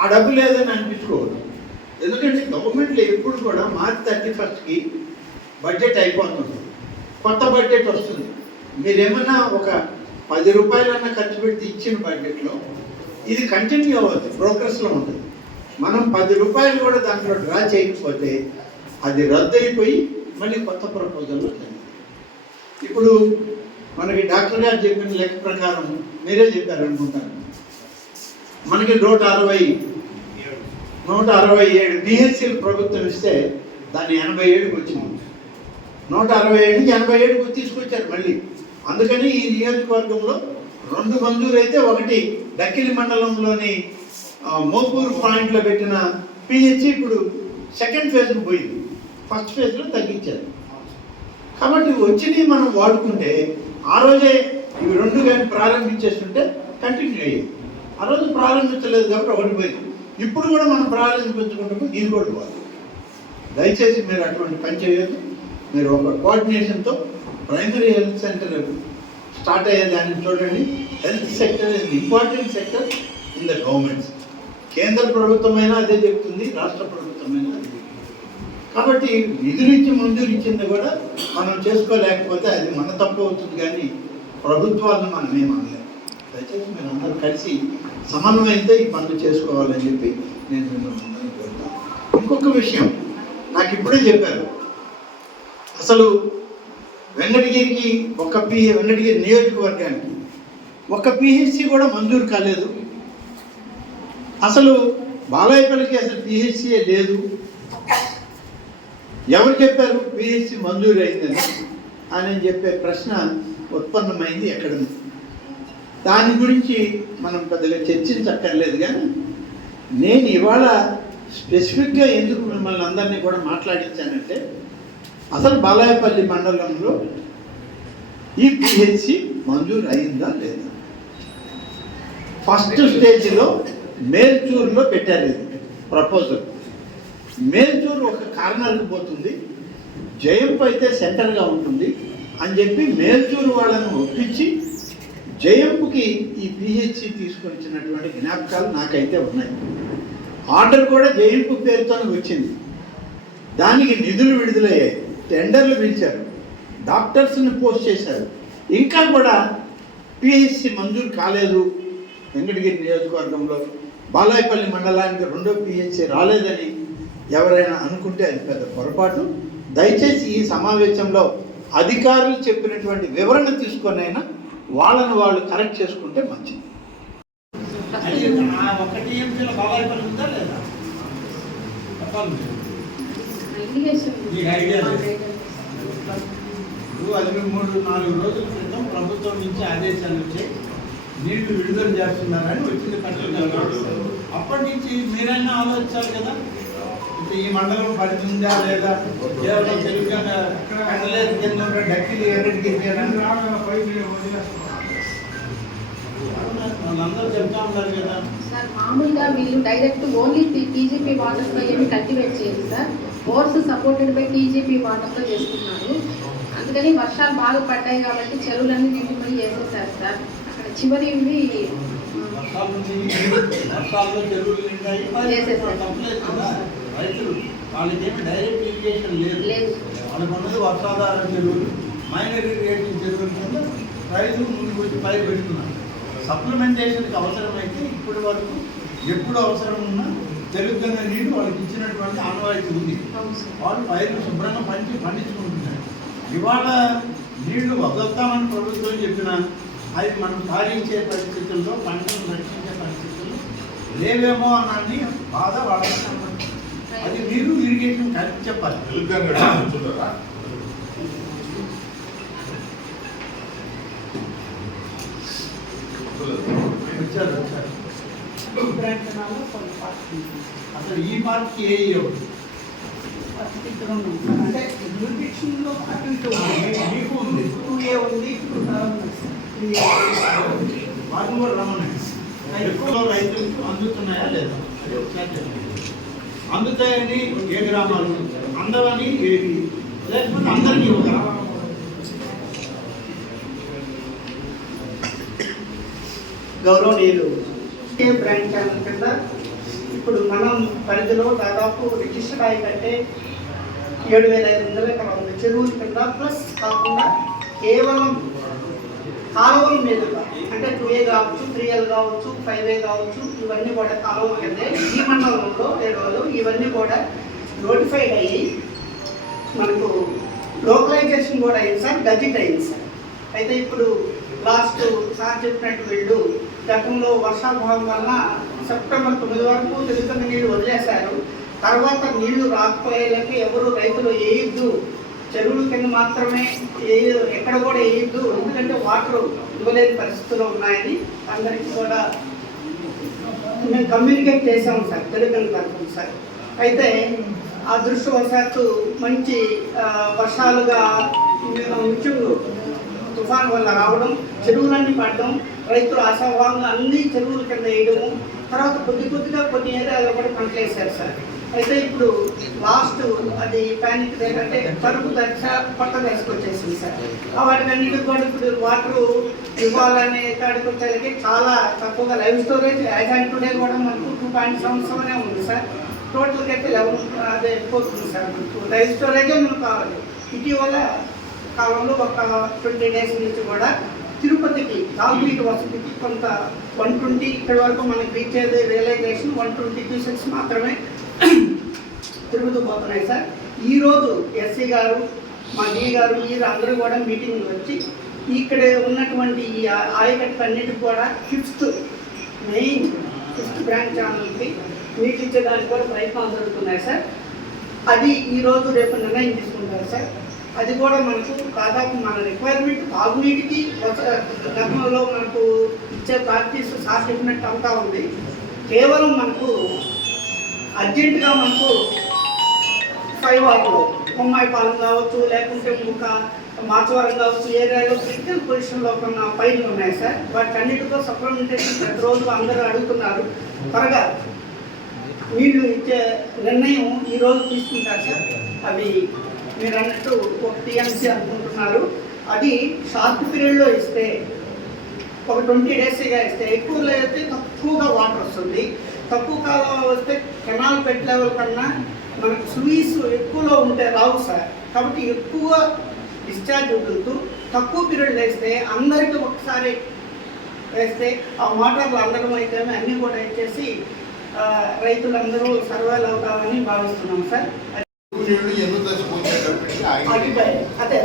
ఆ డబ్బు లేదని అనిపించుకోవద్దు. ఎందుకంటే గవర్నమెంట్లో ఎప్పుడు కూడా March 31st బడ్జెట్ అయిపోతుంది, కొత్త బడ్జెట్ వస్తుంది. మీరేమన్నా ఒక 10 రూపాయలన్నా ఖర్చు పెట్టి ఇచ్చిన బడ్జెట్లో ఇది కంటిన్యూ అవ్వద్దు, ప్రోగ్రెస్లో ఉంటుంది. మనం 10 రూపాయలు కూడా దాంట్లో డ్రా చేయకపోతే అది రద్దు అయిపోయి మళ్ళీ కొత్త ప్రపోజల్లో ఉంది. ఇప్పుడు మనకి డాక్టర్ గారు చెప్పిన లెక్క ప్రకారం మీరే చెప్పారు అనుకుంటాను, మనకి 167 పిహెచ్సీలు ప్రభుత్వం ఇస్తే దాన్ని 87కి వచ్చింది. 167 నుంచి 87కి తీసుకొచ్చారు మళ్ళీ. అందుకని ఈ నియోజకవర్గంలో 2 మంజూరు అయితే, ఒకటి డక్కిలి మండలంలోని మోపూరు పాయింట్లో పెట్టిన పిహెచ్సి ఇప్పుడు సెకండ్ ఫేజ్కి పోయింది, ఫస్ట్ ఫేజ్లో తగ్గించారు. కాబట్టి వచ్చినవి మనం వాడుకుంటే ఆ రోజే ఇవి 2 కానీ ప్రారంభించేస్తుంటే కంటిన్యూ అయ్యేది. ఆ రోజు ప్రారంభించలేదు కాబట్టి ఒకటి పోయింది. ఇప్పుడు కూడా మనం ప్రారంభించుకుంటే ఇది కూడా పోవాలి. దయచేసి మీరు అటువంటి పని చేయొద్దు. మీరు ఒక కోఆర్డినేషన్తో ప్రైమరీ హెల్త్ సెంటర్ స్టార్ట్ అయ్యేదాన్ని చూడండి. Health sector is important sector in the governments. కేంద్ర ప్రభుత్వమైనా అదే చెప్తుంది, రాష్ట్ర ప్రభుత్వమైనా అదే చెప్తుంది. కాబట్టి నిధులు ఇచ్చి మంజూరు ఇచ్చింది కూడా మనం చేసుకోలేకపోతే అది మన తప్పు అవుతుంది, కానీ ప్రభుత్వాలను మనం ఏమనలేము. దయచేసి మీరు అందరూ కలిసి సమన్వయంతో ఈ పనులు చేసుకోవాలని చెప్పి నేను మిమ్మల్ని కోరుతాను. ఇంకొక విషయం నాకు ఇప్పుడే చెప్పారు, అసలు వెంకటగిరికి వెంకటగిరి నియోజకవర్గానికి ఒక పిహెచ్సి కూడా మంజూరు కాలేదు. అసలు బాలాయపల్లికి అసలు పిహెచ్సియే లేదు. ఎవరు చెప్పారు పిహెచ్సి మంజూరు అయిందని అని చెప్పే ప్రశ్న ఉత్పన్నమైంది ఎక్కడ? దాని గురించి మనం పెద్దగా చర్చించక్కర్లేదు. కానీ నేను ఇవాళ స్పెసిఫిక్గా ఎందుకు మిమ్మల్ని అందరినీ కూడా మాట్లాడించానంటే, అసలు బాలాయపల్లి మండలంలో ఈ పిహెచ్సి మంజూరు అయిందా లేదా? ఫస్ట్ స్టేజ్లో మేల్చూరులో పెట్టారు ఇది ప్రపోజల్. మేల్చూరు ఒక కారణాలకు పోతుంది, జయంపు అయితే సెంటర్గా ఉంటుంది అని చెప్పి మేల్చూరు వాళ్ళను ఒప్పించి జయంపుకి ఈ పిహెచ్సి తీసుకొని వచ్చినటువంటి జ్ఞాపకాలు నాకైతే ఉన్నాయి. ఆర్డర్ కూడా జయంపు పేరుతోనే వచ్చింది. దానికి నిధులు విడుదలయ్యాయి, టెండర్లు పిలిచారు, డాక్టర్స్ని పోస్ట్ చేశారు. ఇంకా కూడా పిహెచ్సి మంజూరు కాలేదు. వెంకటగిరి నియోజకవర్గంలో బాలాయపల్లి మండలానికి 2వ పిహెచ్సి రాలేదని ఎవరైనా అనుకుంటే అది పెద్ద పొరపాటు. దయచేసి ఈ సమావేశంలో అధికారులు చెప్పినటువంటి వివరణ తీసుకొనైనా వాళ్ళను వాళ్ళు కరెక్ట్ చేసుకుంటే మంచిది. బాలాయపల్లి ఉందా లేదా? అది 3-4 రోజుల క్రితం ప్రభుత్వం నుంచి ఆదేశాలు వచ్చాయి. నీళ్లు విడుదల చేస్తున్నారని వచ్చింది పట్టించారు. అప్పటి నుంచి మీరైనా ఆలోచించాలి కదా, ఈ మండలం పరిధి ఉందా లేదా, కేవలం తెలుగుగా కండలేదు కింద డక్కిలు ఎక్కడికి వాళ్ళందరూ చెప్తా ఉన్నారు కదా. సార్ మామూలుగా వీళ్ళు డైరెక్ట్ ఓన్లీ టీజీపీ వాటర్తో ఏమి కల్టివేట్ చేయరు sir, bores supported by TGP వాటర్తో చేస్తున్నారు. అందుకని వర్షాలు బాగా పడ్డాయి కాబట్టి చెరువులన్నీ నిండిపోయి వేసేసారు సార్. అక్కడ చివరి వర్షాల్లో చెరువులు నిండాయి, తప్పలేదు కదా. రైతులు వాళ్ళకేమి డైరెక్ట్ ఇరిగేషన్ లేదు, వాళ్ళకు ఉన్నది వర్షాధార చెరువులు, మైనర్ ఇరిగేషన్ చెరువుల కింద రైతులు ముందుకు వచ్చి పైరు పెడుతున్నారు. సప్లిమెంటేషన్కి అవసరమైతే ఇప్పటి వరకు ఎప్పుడు అవసరం ఉన్నా తెలుగున్న నీళ్ళు వాళ్ళకి ఇచ్చినటువంటి ఆనవాయితీ ఉంది. వాళ్ళు పైరు శుభ్రంగా పండించుకుంటున్నారు. ఇవాళ నీళ్లు వదులుతామని ప్రభుత్వం చెప్పినా అవి మనం పాలించే పరిస్థితుల్లో, పంటను రక్షించే పరిస్థితుల్లో లేవేమో అన్నది బాధ వాళ్ళకి. అది మీరు ఇరిగేషన్ కలిపి చెప్పాలి. వచ్చారు అసలు ఈ మార్క్కి ఏ ఇవ్వదు అంటే న్యూట్రిషన్లో అటు ఇటు మీకు ఉంది, 2A ఉంది, 2 వాటి కూడా రమ్మన్నాయి. ఎక్కువలో రైతులకు అందుతున్నాయా లేదా, అందుతాయని ఏ గ్రామాలు, అందవని ఏది, లేకపోతే అందరికీ ఒక గౌరవనీయులు బ్రాంచ్ ఛానల్ కింద ఇప్పుడు మనం పరిధిలో దాదాపు రిజిస్టర్ అయి కంటే 7,500 ఎకరాలు ఉంది చెరువుల కింద. ప్లస్ కాకుండా కేవలం కాలువల మీదుగా అంటే 2A కావచ్చు, 3L కావచ్చు, 5A కావచ్చు, ఇవన్నీ కూడా కాలువల కిందే ఈ మండలంలో ఏరియాలో ఇవన్నీ కూడా నోటిఫైడ్ అయ్యి మనకు లోకలైజేషన్ కూడా అయింది సార్, గజెట్ అయింది సార్. అయితే ఇప్పుడు లాస్ట్ సార్ చెప్పినట్టు వీళ్ళు గతంలో వర్షాభావం వలన సెప్టెంబర్ 9 వరకు తెలుగుతున్న నీళ్లు వదిలేశారు. తర్వాత నీళ్లు రాకపోయేలాకి ఎవరు రైతులు వేయొద్దు, చెరువుల కింద మాత్రమే ఎక్కడ కూడా వేయొద్దు, ఎందుకంటే వాటర్ ఇవ్వలేని పరిస్థితుల్లో ఉన్నాయని అందరికీ కూడా మేము కమ్యూనికేట్ చేసాము సార్, తెలుగుని తరఫున సార్. అయితే అదృష్టవశాత్తు మంచి వర్షాలుగా ముఖ్యంగా తుఫాన్ వల్ల రావడం, చెరువులన్నీ పడడం, రైతులు ఆశాభావంగా అన్ని చెరువుల కింద వేయడము, తర్వాత కొద్దిగా కొన్ని ఏరియాలో కూడా పంటలు వేశారు సార్. అయితే ఇప్పుడు లాస్ట్ అది ప్యానిక్ ఏంటంటే కరుపు దక్ష పట్ట వేసుకొచ్చేసింది సార్. వాటికన్నిటికి కూడా ఇప్పుడు వాటర్ ఇవ్వాలనే కాడికి వచ్చేసరికి చాలా తక్కువగా live storage as and today కూడా మనకు 2.7 ఉంది సార్. టోటల్గా అయితే 11 అదే పోతుంది సార్. మనకు లైవ్ స్టోరేజే మనకు కావాలి. ఇటీవల కాలంలో ఒక 20 days నుంచి కూడా తిరుపతికి తాగునీటి వసతికి కొంత 120 ఇక్కడి వరకు మనకి రీచ్ అయ్యే రియలైజేషన్ 120 క్యూసెక్స్ మాత్రమే తిరుగుతూ పోతున్నాయి సార్. ఈరోజు ఎస్సీ గారు, మా డి గారు, వీరు అందరూ కూడా మీటింగ్ వచ్చి ఇక్కడ ఉన్నటువంటి ఈ ఆయకట్టన్నిటికి కూడా 5th బ్రాంచ్ ఛానల్కి నీటి ఇచ్చేదానికి కూడా ప్రయత్నాలు జరుగుతున్నాయి సార్. అది ఈరోజు రేపు నిర్ణయం తీసుకుంటారు సార్. అది కూడా మనకు దాదాపు మన రిక్వైర్మెంట్ తాగునీటికి గతంలో మనకు ఇచ్చే ప్రాక్టీస్ సార్ చెప్పినట్టు అంతా ఉంది. కేవలం మనకు అర్జెంటుగా మనకు 5 వాటిలో కొమ్మాయిపాలెం కావచ్చు, లేకుంటే ఇంకా మార్చవరం కావచ్చు, ఏరియాలో క్రిటికల్ పొజిషన్లో ఉన్న పైర్లు ఉన్నాయి సార్. వాటి అన్నిటితో సప్లిమెంటేషన్ ప్రతిరోజు అందరూ అడుగుతున్నారు. త్వరగా నీళ్లు ఇచ్చే నిర్ణయం ఈరోజు తీసుకుంటారు సార్. అవి మీరు అన్నట్టు 1 TMC అనుకుంటున్నారు. అది షార్ట్ పీరియడ్లో ఇస్తే ఒక 20 daysగా ఇస్తే, ఎక్కువలో అయితే తక్కువగా వాటర్ వస్తుంది. తక్కువ కాలం వస్తే కెనాల్ బెడ్ లెవెల్ కన్నా మనకు స్లూయిస్ ఎక్కువలో ఉంటే రావు సార్. కాబట్టి ఎక్కువ డిశ్చార్జ్ ఉంటుంటూ తక్కువ పీరియడ్లో వేస్తే అందరికీ ఒకసారి వేస్తే ఆ వాటర్లు అందడం అయితే అన్నీ కూడా ఇచ్చేసి రైతులందరూ సర్వైవ్ అవుతామని భావిస్తున్నాం సార్.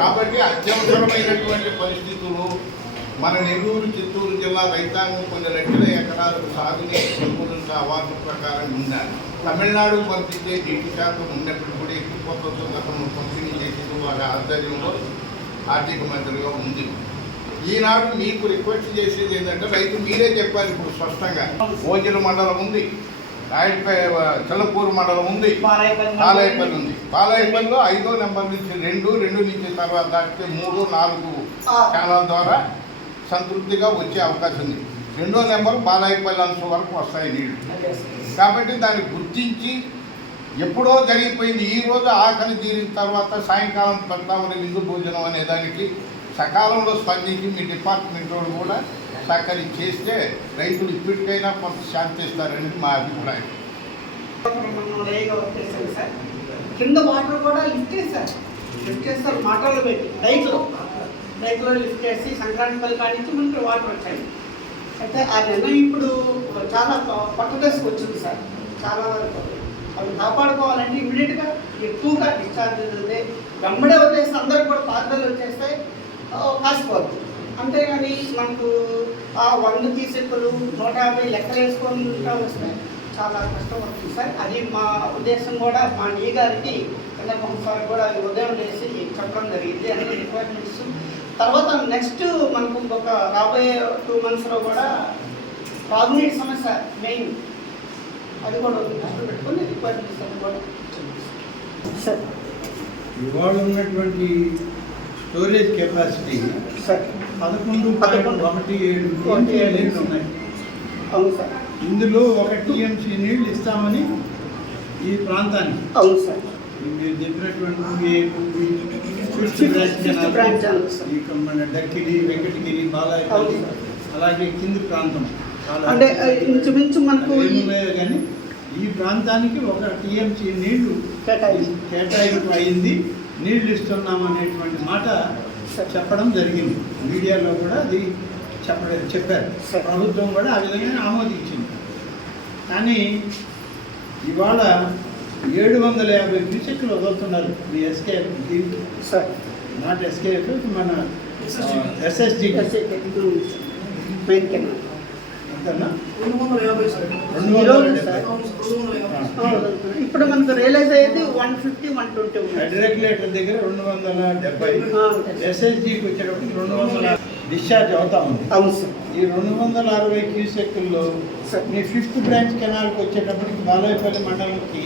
కాబట్టి అత్యవసరమైనటువంటి పరిస్థితులు మన నెల్లూరు, చిత్తూరు జిల్లా రైతాంగం కొన్ని లక్షల ఎకరాలకు సాగునీటి సంపూర్ణ అవార్డు ప్రకారం ఉండాలి. తమిళనాడు పంపించే నీటి శాతం ఉన్నప్పుడు కూడా ఎక్కువ కొత్త గతంలో పంపిణీ చేసి వారి ఆధ్వర్యంలో ఆర్థిక మంత్రిగా ఉంది. ఈనాడు మీకు రిక్వెస్ట్ చేసేది ఏంటంటే రైతు మీరే చెప్పారు ఇప్పుడు స్పష్టంగా ఓజిల మండలం ఉంది, చల్లపూరు మండలం ఉంది, పాలాయపల్లి ఉంది. పాలాయపల్లిలో 5వ నెంబర్ నుంచి 2 నుంచి తర్వాత దాటితే 3, 4 ఛానల్ ద్వారా సంతృప్తిగా వచ్చే అవకాశం ఉంది. 2వ నెంబర్ బాలాయపల్లి అంశం వరకు వస్తాయి నీళ్లు. కాబట్టి దాన్ని గుర్తించి ఎప్పుడో జరిగిపోయింది, ఈరోజు ఆకలి తీరిన తర్వాత సాయంకాలం పెడతామని విందు భోజనం అనే దానికి సకాలంలో స్పందించి మీ డిపార్ట్మెంట్ వాళ్ళు కూడా సహకరించేస్తే రైతులు ఇప్పటికైనా కొంత శాంతిస్తారనేది మా అభిప్రాయం. సార్ కింద వాటర్ కూడా లిఫ్ట్ చేస్తారు మోటార్లు పెట్టి రైతులో లిఫ్ట్ చేసి సంక్రాంతి పల్లి కానించి మనకి వాటర్ వచ్చాయి. అయితే ఆ నిర్ణయం ఇప్పుడు చాలా పట్టుదశకు వచ్చింది సార్. చాలా వరకు అవి కాపాడుకోవాలంటే ఇమీడియట్గా ఎక్కువగా డిశ్చార్జ్ అవుతుంది. వెంబడే వదిలేసి అందరికి కూడా పాత్రలు వచ్చేస్తే కాసిపోద్ది. అంతేగాని మనకు ఆ 100 తీసెక్కులు 150 లెక్కలు వేసుకొని వస్తే చాలా కష్టం అవుతుంది సార్. అది మా ఉద్దేశం కూడా మా డి గారికి సార్ కూడా ఉదయం చేసి చెప్పడం జరిగింది అన్ని రిక్వైర్మెంట్స్. తర్వాత నెక్స్ట్ మనకు ఒక రాబోయే 2 monthsలో కూడా తాగునీటి సమస్య మెయిన్ అది కూడా దృష్టి పెట్టుకొని రిక్వైర్మెంట్స్ అని కూడా సార్. ఇవాళ ఉన్నటువంటి స్టోరేజ్ కెపాసిటీ సార్ 11.17 నీళ్ళు ఉన్నాయి. అవును సార్. ఇందులో 1 TMC నీళ్ళు ఇస్తామని ఈ ప్రాంతానికి. అవును సార్. మీరు చెప్పినటువంటి మన డక్కిలి, వెంకటగిరి, బాలాయపల్లి అలాగే కింది ప్రాంతం అంటే ఇంచుమించు మనకు కానీ ఈ ప్రాంతానికి 1 TMC నీళ్లు కేటాయింపు అయింది, నీళ్లు ఇస్తున్నాం అనేటువంటి మాట చెప్పడం జరిగింది. మీడియాలో కూడా అది చెప్పారు. ప్రభుత్వం కూడా ఆ విధంగా ఆమోదించింది. కానీ ఇవాళ 750 క్యూసెక్లు వదులుతున్నారు మీ ఎస్కేఎఫ్ సార్. నాట్ ఎస్కేఎఫ్, మన ఎస్ఎస్జి అంతేనా 250. ఇప్పుడు మనకు రియలైజ్ అయ్యేది 150, 120. హెడ్ రెగ్యులేటర్ దగ్గర 270, ఎస్ఎస్జికి వచ్చేటప్పటికి 200 డిశ్చార్జ్ అవుతా ఉంది. అవును సార్. ఈ 260 క్యూసెక్కుల్లో మీ 5th బ్రాంచ్ కెనాల్కి వచ్చేటప్పటికి బాలాయపల్లి మండలంకి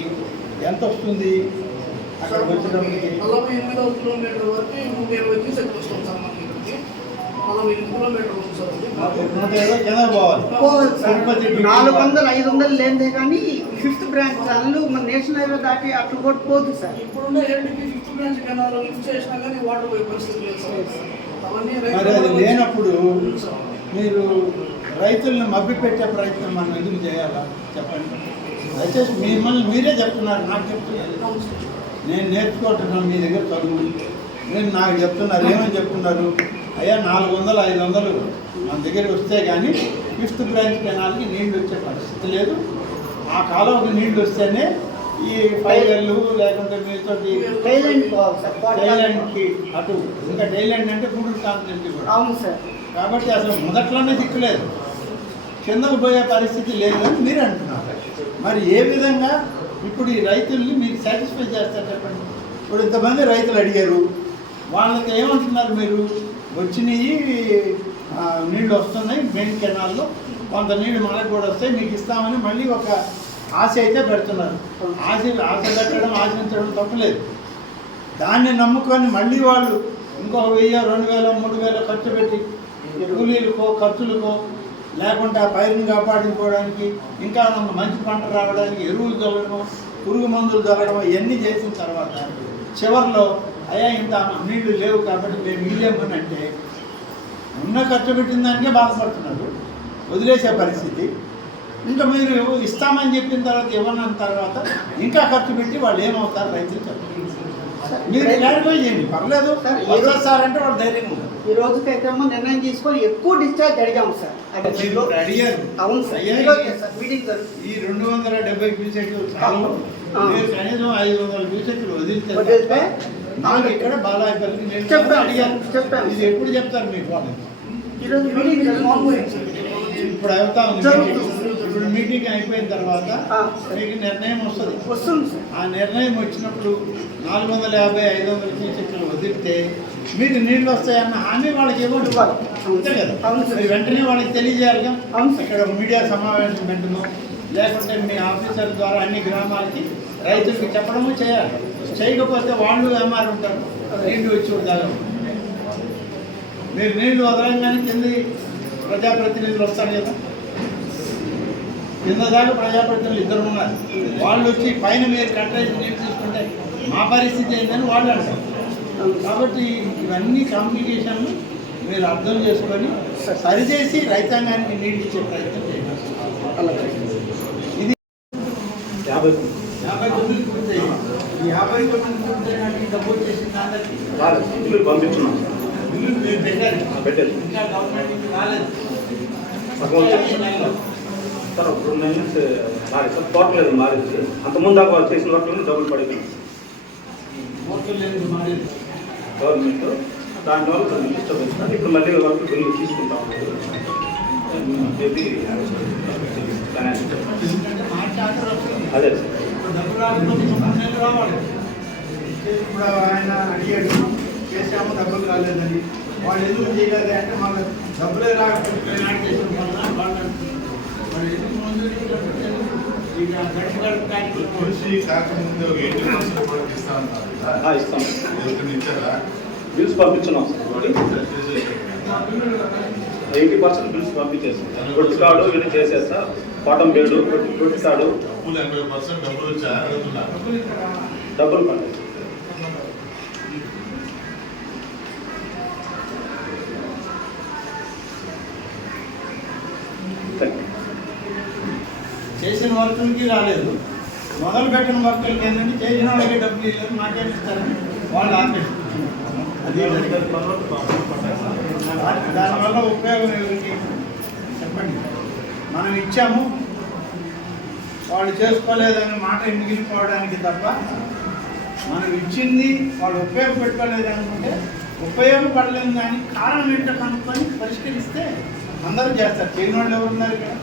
ఎంత వస్తుంది? అక్కడ వచ్చేటప్పటికి 48వ కిలోమీటర్ వరకు 120 క్యూసెక్లు వస్తుంది సార్. మనకి 48 కిలోమీటర్లు ఉంది సార్. 120 కింద పోవాలి. 400-500 లేదే కానీ 5th బ్రాంచ్ ఛానల్ మన నేషనల్ హైవే దాటి అటు కూడా పోదు సార్. ఇప్పుడున్న ఏడుకి 5th బ్రాంచ్ కెనాల్ లిఫ్ట్ చేసినా కానీ వాటర్ పోయే పరిస్థితి లేదు సార్. మరి అది లేనప్పుడు మీరు రైతులను మభ్యపెట్టే ప్రయత్నం మనం ఎందుకు చేయాలా చెప్పండి. దయచేసి మిమ్మల్ని మీరే చెప్తున్నారు, నాకు చెప్తున్నారు. నేను నేర్చుకుంటున్నాను మీ దగ్గర చదువు, మీరు నాకు చెప్తున్నారు. ఏమని చెప్తున్నారు? అయ్యా 400-500 మన దగ్గర వస్తే కానీ 5th బ్రాంచ్ కెనాల్కి నీళ్లు వచ్చే పరిస్థితి లేదు. ఆ కాలంలో నీళ్లు వస్తేనే ఈ ఫైర్లు లేకుంటే మీతో డైలాండ్కి అటు ఇంకా డైలాండ్ అంటే గూడూరు కాన్స్టిట్యూన్సీ కూడా. అవును సార్. కాబట్టి అసలు మొదట్లోనే దిక్కులేదు, కిందకు పోయే పరిస్థితి లేదు అని మీరు అంటున్నారు. మరి ఏ విధంగా ఇప్పుడు ఈ రైతుల్ని మీరు సాటిస్ఫై చేస్తారు చెప్పండి. ఇప్పుడు ఇంతమంది రైతులు అడిగారు, వాళ్ళకి ఏమంటున్నారు మీరు? వచ్చినాయి నీళ్ళు వస్తున్నాయి మెయిన్ కెనాల్లో, కొంత నీళ్ళు మనకు కూడా వస్తాయి, మీకు ఇస్తామని మళ్ళీ ఒక ఆశ అయితే పెడుతున్నారు. ఆశ పెట్టడం, ఆశించడం తప్పలేదు. దాన్ని నమ్ముకొని మళ్ళీ వాళ్ళు ఇంకొక 1000, 2000, 3000 ఖర్చు పెట్టి కూలీలకో ఖర్చులకో లేకుంటే ఆ పైరుని కాపాడుకోవడానికి ఇంకా మంచి పంట రావడానికి ఎరువులు చల్లడం, పురుగు మందులు చల్లడం ఇవన్నీ చేసిన తర్వాత చివరిలో అయ్యా ఇంత నీళ్లు లేవు కాబట్టి మేము ఇల్లేమని అంటే ఉన్న ఖర్చు పెట్టిన దానికే బాధపడుతున్నారు, వదిలేసే పరిస్థితి. ఇంకా మీరు ఇస్తామని చెప్పిన తర్వాత ఇవ్వన తర్వాత ఇంకా ఖర్చు పెట్టి వాళ్ళు ఏమవుతారు రైతులు చెప్పండి. మీరు క్లారిఫై చేయండి, పర్లేదు సార్ అంటే వాళ్ళు ధైర్యంగా ఉంటారు. ఈ రోజుకైతే నిర్ణయం తీసుకొని ఎక్కువ డిశ్చార్జ్ అడిగాము సార్. అడిగారు. అవును సార్. మీటింగ్ ఈ 270 క్యూసెక్లు చాలు, కనీసం 500 క్యూసెక్లు వదిలితే నాకు ఇక్కడ బాలాయపల్లికి అడిగారు. చెప్పాను. ఇది ఎప్పుడు చెప్తారు మీకు వాళ్ళు? ఈరోజు మీటింగ్ ఇప్పుడు అవుతా ఉంది. ఇప్పుడు మీటింగ్ అయిపోయిన తర్వాత మీకు నిర్ణయం వస్తుంది. ఆ నిర్ణయం వచ్చినప్పుడు 450-500 క్యూసెక్లు వదిలితే మీకు నీళ్ళు వస్తాయన్న హామీ వాళ్ళకి ఇవ్వండి. అంతే కదా, మీరు వెంటనే వాళ్ళకి తెలియజేయాలిగా. ఇక్కడ ఒక మీడియా సమావేశం పెట్టము, లేకుంటే మీ ఆఫీసర్ ద్వారా అన్ని గ్రామాలకి రైతులకి చెప్పడము చేయాలి. చేయకపోతే వాళ్ళు ఏమారు ఉంటారు, నీళ్ళు వచ్చి ఉంటారు. మీరు నీళ్లు వదలంగానే కింద ప్రజాప్రతినిధులు వస్తారు కదా, కింద దాకా ప్రజాప్రతినిధులు ఇద్దరు ఉన్నారు. వాళ్ళు వచ్చి పైన మీరు కట్టేసి నీళ్ళు తీసుకుంటే మా పరిస్థితి ఏంటని వాళ్ళు అంటారు. కాబట్టి ఇవన్నీ కమ్యూనికేషన్లు మీరు అర్థం చేసుకొని సరిచేసి రైతాంగానికి నీళ్ళు ఇచ్చే ప్రయత్నం చేయాలి. ఇది 59 పూర్తయ్యాయి. ఈ 59 పూర్తయినానికి డబ్బు వచ్చేసింది అందరికీ పంపించున్నాం. బిల్లులు మీరు పెట్టారు, ఇంకా గవర్నమెంట్ నుంచి రాలేదు. సార్ 2 నెలలు మారి సార్ పోవట్లేదు మారింది. అంతకుముందు దాకా వాళ్ళు చేసిన వర్క్లు డబ్బులు పడింది మోటార్లు లేదు మారేది గవర్నమెంట్. దానివల్ల కొంచెం డిస్టర్బెన్స్. ఇప్పుడు మళ్ళీ వర్క్ బిల్లు తీసుకుంటా ఉన్నారు. ఎందుకంటే మార్చి ఆఖరు వస్తుంది. అదే సార్, ఇప్పుడు డబ్బులు రాకపోతే 3 నెలలు రావాలి. ఇప్పుడు ఆయన అడిగాడు, చేసాము డబ్బులు రాలేదని. వాళ్ళు ఎందుకు చేయలేదు అంటే మన డబ్బులే రాకపోతే నాటి చేసిన వల్ల వాళ్ళు వాళ్ళు ఎందుకు ముందు ఇక గడిపి గడపడానికి కృషి కాకముందు 80% కూడా ఇస్తా ఉంటారు. ఇస్తాం. ఎవరికైనా ఇచ్చారా? బిల్స్ పంపించున్నాం సార్. 80% బిల్స్ పంపించేస్తాం. కొట్టుకాడు ఇది చేసేస్తా, పాటం బేడు కొట్టుకాడు. 80% డబ్బులు వచ్చాయా అడుగుతున్నారు. డబ్బులు పండి చేసిన వర్కులకి రాలేదు. మొదలు పెట్టిన వర్కులకి ఏంటంటే చేసిన వాళ్ళకి డబ్బులు ఇవ్వలేదు, మాకేమి ఇస్తారని వాళ్ళు ఆపేస్తున్నారు. అది దానివల్ల ఉపయోగం ఎవరికి చెప్పండి. మనం ఇచ్చాము, వాళ్ళు చేసుకోలేదనే మాట మిగిలిపోవడానికి తప్ప మనం ఇచ్చింది వాళ్ళు ఉపయోగపెట్టుకోలేదు అనుకుంటే ఉపయోగపడలేదు. కానీ కారణం ఏంటో కనుక్కొని పరిష్కరిస్తే అందరూ చేస్తారు. చేయని వాళ్ళు ఎవరు ఉన్నారు ఇక్కడ?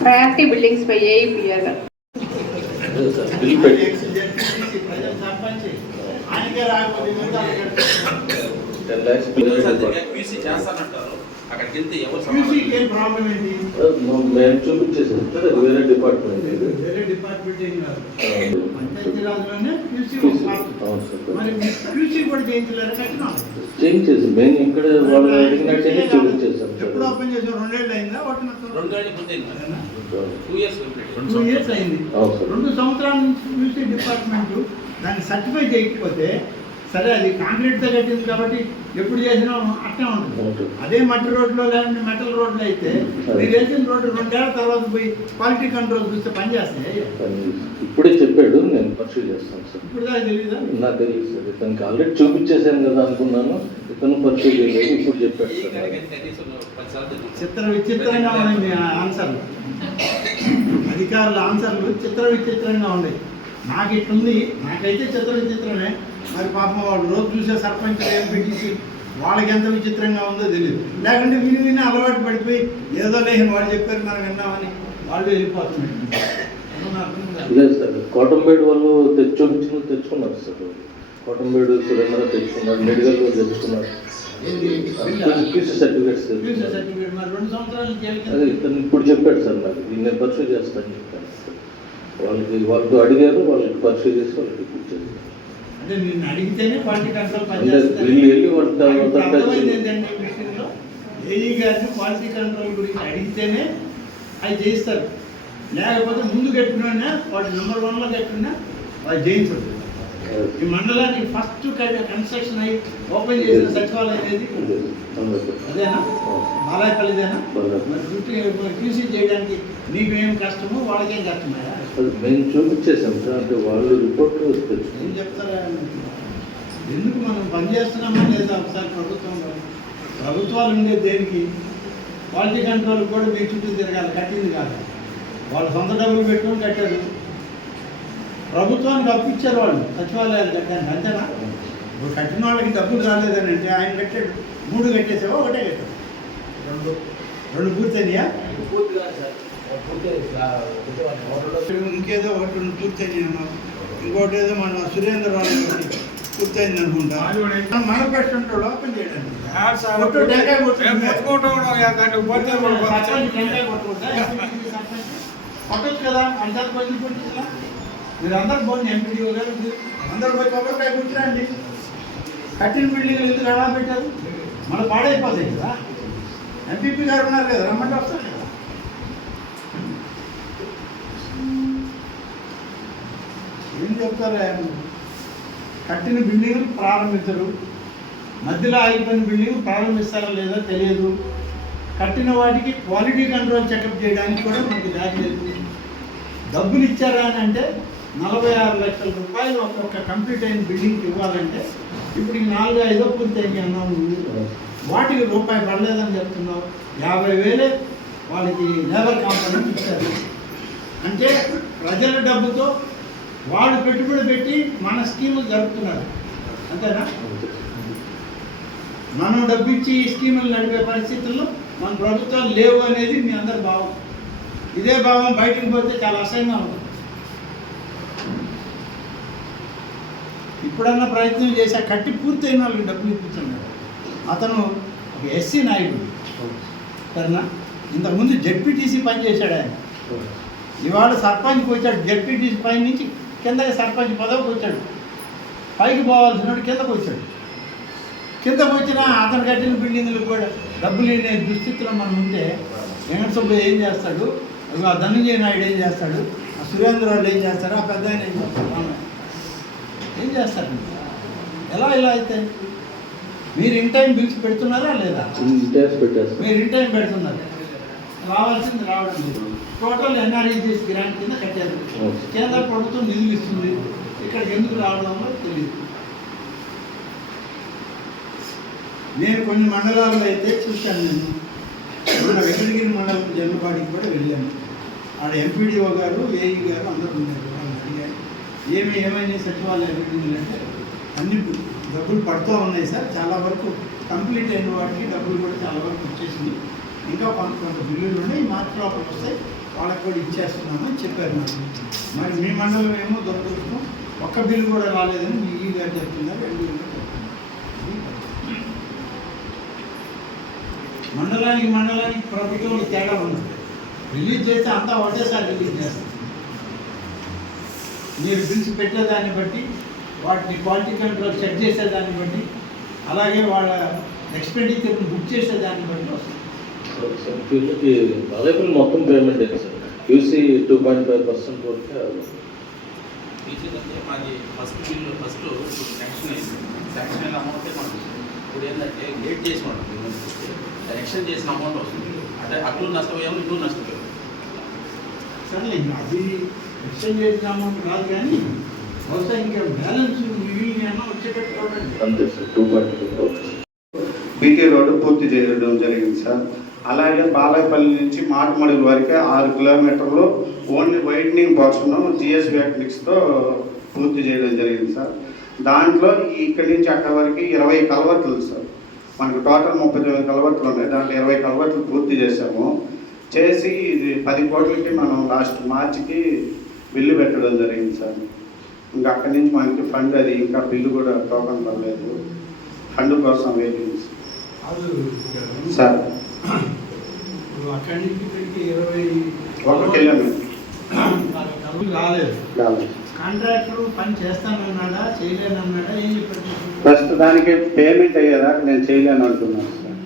ప్రయారిటీ బిల్డింగ్స్ పై ఏఈపీఆర్ ప్రజలు సంపాదించి ఆయనకే రాకపోతే ఏం ప్రాబ్లం ఏంటి? మేము చూపించేసాం సార్, అది వేరే డిపార్ట్మెంట్. వేరే డిపార్ట్మెంట్ ఏం కాదు, పంచాయతీరాజ్లోనే క్యూసీ మరి క్యూసీ కూడా చేయించలేరు, కట్టినాం. చేయించేసాం మేము ఇక్కడ వాళ్ళు అడిగినట్టే చూపించేసాం సార్. ఎప్పుడు ఓపెన్ చేసాం? 2 ఏళ్ళు అయిందా? 2 ఇయర్స్ అయింది. 2 సంవత్సరాల నుంచి క్యూసీ డిపార్ట్మెంట్ దాన్ని సర్టిఫై చేయకపోతే సరే, అది కాంక్రీట్తో కట్టింది కాబట్టి ఎప్పుడు చేసినా అట్టే ఉంటుంది. అదే మట్టి రోడ్లో లేదంటే మెటల్ రోడ్లో అయితే మీరు వేసిన రోడ్డు 2 ఏళ్ల తర్వాత పోయి క్వాలిటీ కంట్రోల్ చూస్తే పని చేస్తాయి. ఇప్పుడే చెప్పాడు, నేను పరిశీలి చేస్తాను సార్. ఇప్పుడు దాకా తెలీదా? నాకు తెలియదు సార్, ఇతనికి ఆల్రెడీ చూపించేసాను కదా అనుకున్నాను. ఇతను పరిశీలి చేయలేదు, ఇప్పుడు చెప్పాడు సార్. చిత్ర విచిత్రంగా ఉన్నాయి మీ ఆన్సర్లు, అధికారుల ఆన్సర్లు చిత్ర విచిత్రంగా ఉన్నాయి. నాకు ఇట్లుంది, నాకైతే చిత్ర విచిత్రమే. మరి పాపం వాళ్ళు రోజు చూసే సర్పంచ్ ఎంపీటీసీ వాళ్ళకి ఎంత విచిత్రంగా ఉందో తెలియదు. లేకుంటే విని అలవాటు పడిపోయి ఏదో లేని వాళ్ళు చెప్పారు మనం విన్నామని వాళ్ళు వెళ్ళిపోతున్నారు. లేదు సార్, కోటంబేడు వాళ్ళు తెచ్చుకున్నారు సార్. కోటంబేడు సురేంద్ర తెచ్చుకున్నాడు, మెడికల్ వాళ్ళు తెచ్చుకున్నారు. సర్టిఫికేట్స్ మరి 2 సంవత్సరాలు అదే ఇతను ఇప్పుడు చెప్పాడు సార్. నాకు నేను పరిశీలి చేస్తాను చెప్పాను. వాళ్ళతో అడిగారు, వాళ్ళకి పరిశీలి చేసి వాళ్ళకి ఇప్పించారు. అంటే నిన్ను అడిగితేనే క్వాలిటీ కంట్రోల్ అర్థమైంది ఏంటంటే ఈ విషయంలో ఏఈ గారిని క్వాలిటీ కంట్రోల్ గురించి అడిగితేనే అవి చేయిస్తారు. లేకపోతే ముందు కట్టినా వాడు నెంబర్ 1లో కట్టినా వాళ్ళు జయించదు. ఈ మండలానికి ఫస్ట్ కన్స్ట్రక్షన్ అయ్యి ఓపెన్ చేసిన సచివాలయం ఏది? అదేనా? బాలాయపల్లిదేనా? మరి క్యూసీ చేయడానికి నీకు ఏం కష్టమో వాళ్ళకేం కష్టమయ్యా? మేము చూపించేసాం సార్. అంటే వాళ్ళు రిపోర్ట్ ఏం చెప్తారా? ఎందుకు మనం పనిచేస్తున్నామా లేదా ఒకసారి ప్రభుత్వాలు ఉండేది దేనికి? క్వాలిటీ కంట్రోల్ కూడా మీ చుట్టూ తిరగాలి, కట్టింది కాదు. వాళ్ళు సొంత డబ్బులు పెట్టుకొని కట్టారు, ప్రభుత్వానికి అప్పు ఇచ్చారు వాళ్ళు సచివాలయాలు కట్టాను. అంతేనా? ఇప్పుడు కట్టిన వాళ్ళకి డబ్బులు రాలేదని అంటే ఆయన కట్టాడు, 3 కట్టేసావా? ఒకటే కట్టాడు? 2 పూర్తయినాయా? ఇంకేదో 1 2 పూర్తయినాయి. ఇంకోటి ఏదో మన సురేంద్ర రావు పూర్తయింది అనుకుంటా మన పేషెంట్ ఓపెన్ చేయడానికి కొట్టచ్చు కదా అంటారు కొంచెం కొట్టిందా మీరు అందరు పోండి ఎంపీడీఓ గారు అందరు పోయి కొబ్బరికాయ కుట్టిరండి కట్టిన బిల్డింగ్ ఎందుకు అలా పెట్టారు మన పాడైపోతాయి కదా ఎంపీపీ గారు ఉన్నారు కదా రమ్మంటే వస్తారు కదా ఏం చెప్తారా కట్టిన బిల్డింగ్ ప్రారంభించరు మధ్యలో ఆగిపోయిన బిల్డింగ్ ప్రారంభిస్తారా లేదో తెలియదు కట్టిన వాటికి క్వాలిటీ కంట్రోల్ చెకప్ చేయడానికి కూడా మనకి దారి లేదు డబ్బులు ఇచ్చారా అని అంటే 46 లక్షల రూపాయలు ఒక్కొక్క కంప్లీట్ అయిన బిల్డింగ్కి ఇవ్వాలంటే ఇప్పుడు 4-5 పూర్తయింది అన్నావు నువ్వు వాటికి రూపాయి పడలేదని చెప్తున్నావు 50,000 వాళ్ళకి లేబర్ కాంపౌండ్ ఇచ్చారు అంటే ప్రజల డబ్బుతో వాళ్ళు పెట్టుబడి పెట్టి మన స్కీములు జరుపుతున్నారు అంతేనా మనం డబ్బు ఇచ్చి ఈ స్కీములు నడిపే పరిస్థితుల్లో మన ప్రభుత్వాలు లేవు అనేది మీ అందరి భావం ఇదే భావం బయటకు పోతే చాలా అసహ్యంగా ఉంటుంది ఇప్పుడన్నా ప్రయత్నం చేసి కట్టి పూర్తయిన వాళ్ళకి డబ్బులు ఇప్పించున్నాడు అతను ఒక ఎస్సీ నాయకుడు సరేనా ఇంతకుముందు జెడ్పీటీసీ పనిచేశాడు ఆయన ఇవాళ సర్పంచ్కి వచ్చాడు జెడ్పీటీసీ పై నుంచి కిందకి సర్పంచ్ పదవికి వచ్చాడు పైకి పోవాల్సినట్టు కిందకు వచ్చాడు కిందకు వచ్చినా అతను కట్టిన బిల్డింగ్లకు కూడా డబ్బులు లేని దుస్థితిలో మనం ఉంటే వెంకట సుబ్బయ్య ఏం చేస్తాడు ఆ ధనంజయ నాయుడు ఏం చేస్తాడు ఆ సురేంద్రరావు ఏం చేస్తాడు ఆ పెద్ద ఆయన ఏం చేస్తాడు ఏం చేస్తారు ఎలా ఇలా అయితే మీరు ఇన్ టైం బిల్స్ పెడుతున్నారా లేదా మీరు ఇన్ టైం పెడుతున్నారు రావాల్సింది రావడం లేదు టోటల్ ఎన్ఆర్ఈజీఎస్ గ్రాంట్ కింద కట్టారు కేంద్ర ప్రభుత్వం నిధులు ఇస్తుంది ఇక్కడికి ఎందుకు రావడంలో తెలియదు నేను కొన్ని మండలాల్లో అయితే చూశాను నేను మన వెంకటగిరి మండలం జన్మపాడికి కూడా వెళ్ళాను ఆడ ఎంపీడీఓ గారు ఏఈ గారు అందరూ ఉన్నారు వాళ్ళు అడిగారు ఏమైనా సచివాలయ బిల్డింగ్లు అంటే అన్ని డబ్బులు పడుతూ ఉన్నాయి సార్ చాలా వరకు కంప్లీట్ అయిన వాటికి డబ్బులు కూడా చాలా వరకు వచ్చేసింది ఇంకా కొంత బిల్లులు ఉన్నాయి మార్చి లోపల వస్తాయి వాళ్ళకి కూడా ఇచ్చేస్తున్నామని చెప్పారు నాకు మరి మీ మండలం ఏమో దొరకదు ఒక్క బిల్లు కూడా రాలేదని మీ ఈ గారు చెప్తున్నారు ఎంపీ గారు చెప్తున్నారు మండలానికి ప్రభుత్వం తేడా ఉంది రిలీజ్ చేస్తే అంతా ఒకటేసారి రిలీజ్ చేస్తారు మీరు బిల్స్ పెట్టేదాన్ని బట్టి వాటిని క్వాలిటీ కంట్రోల్ చెక్ చేసేదాన్ని బట్టి అలాగే వాళ్ళ ఎక్స్పెండిచర్ని బుక్ చేసేదాన్ని బట్టి వస్తుంది అవైలబుల్ మొత్తం పేమెంట్ ఏంటి సార్ యూసీ 2.5% వరకు మాది ఫస్ట్ బిల్లు ఫస్ట్ శాంక్షన్ అయింది శాంక్షన్ అయిన అమౌంటే మనకు ఇప్పుడు ఏంటంటే లేట్ చేసి మనం ఎక్స్టెండ్ చేసిన అమౌంట్ వస్తుంది అంటే అటు నష్టపోయాము ఇటు నష్టపోయాము సరే అది ఎక్స్టెండ్ చేసిన అమౌంట్ రాదు కానీ బహుశా ఇంకా బ్యాలెన్స్ మిగిలిన వచ్చేటట్టు చూడండి అంతే సార్ 2.2 బీటీ రోడ్డు పూర్తి చేయడం జరిగింది సార్ అలాగే బాలాయపల్లి నుంచి మాటమడుగు వరకు 6 కిలోమీటర్లు ఓన్లీ వైడనింగ్ పోర్షన్ జిఎస్బి టెక్నిక్స్తో పూర్తి చేయడం జరిగింది సార్ దాంట్లో ఇక్కడి నుంచి అక్కడి వరకు 20 కలవట్లు సార్ మనకు టోటల్ 39 కలవట్లు ఉన్నాయి దాంట్లో 20 కలవట్లు పూర్తి చేసాము చేసి ఇది 10 కోట్లకి మనం లాస్ట్ మార్చికి బిల్లు పెట్టడం జరిగింది సార్ ఇంకా అక్కడి నుంచి మనకి ఫండ్ అది ఇంకా బిల్లు కూడా టోకన్ పడలేదు ఫండ్ కోసం వెయిటింగ్ సార్ అక్కడి నుంచి ఇక్కడికి 21 కిలోమీటర్ రాలేదు కాంట్రాక్టర్ పని చేస్తానన్నాడా చేయలేనన్నాడా ఏం చెప్పాడు ప్రస్తుతానికి పేమెంట్ అయ్యేదాకా నేను చేయలేను అంటున్నాను సార్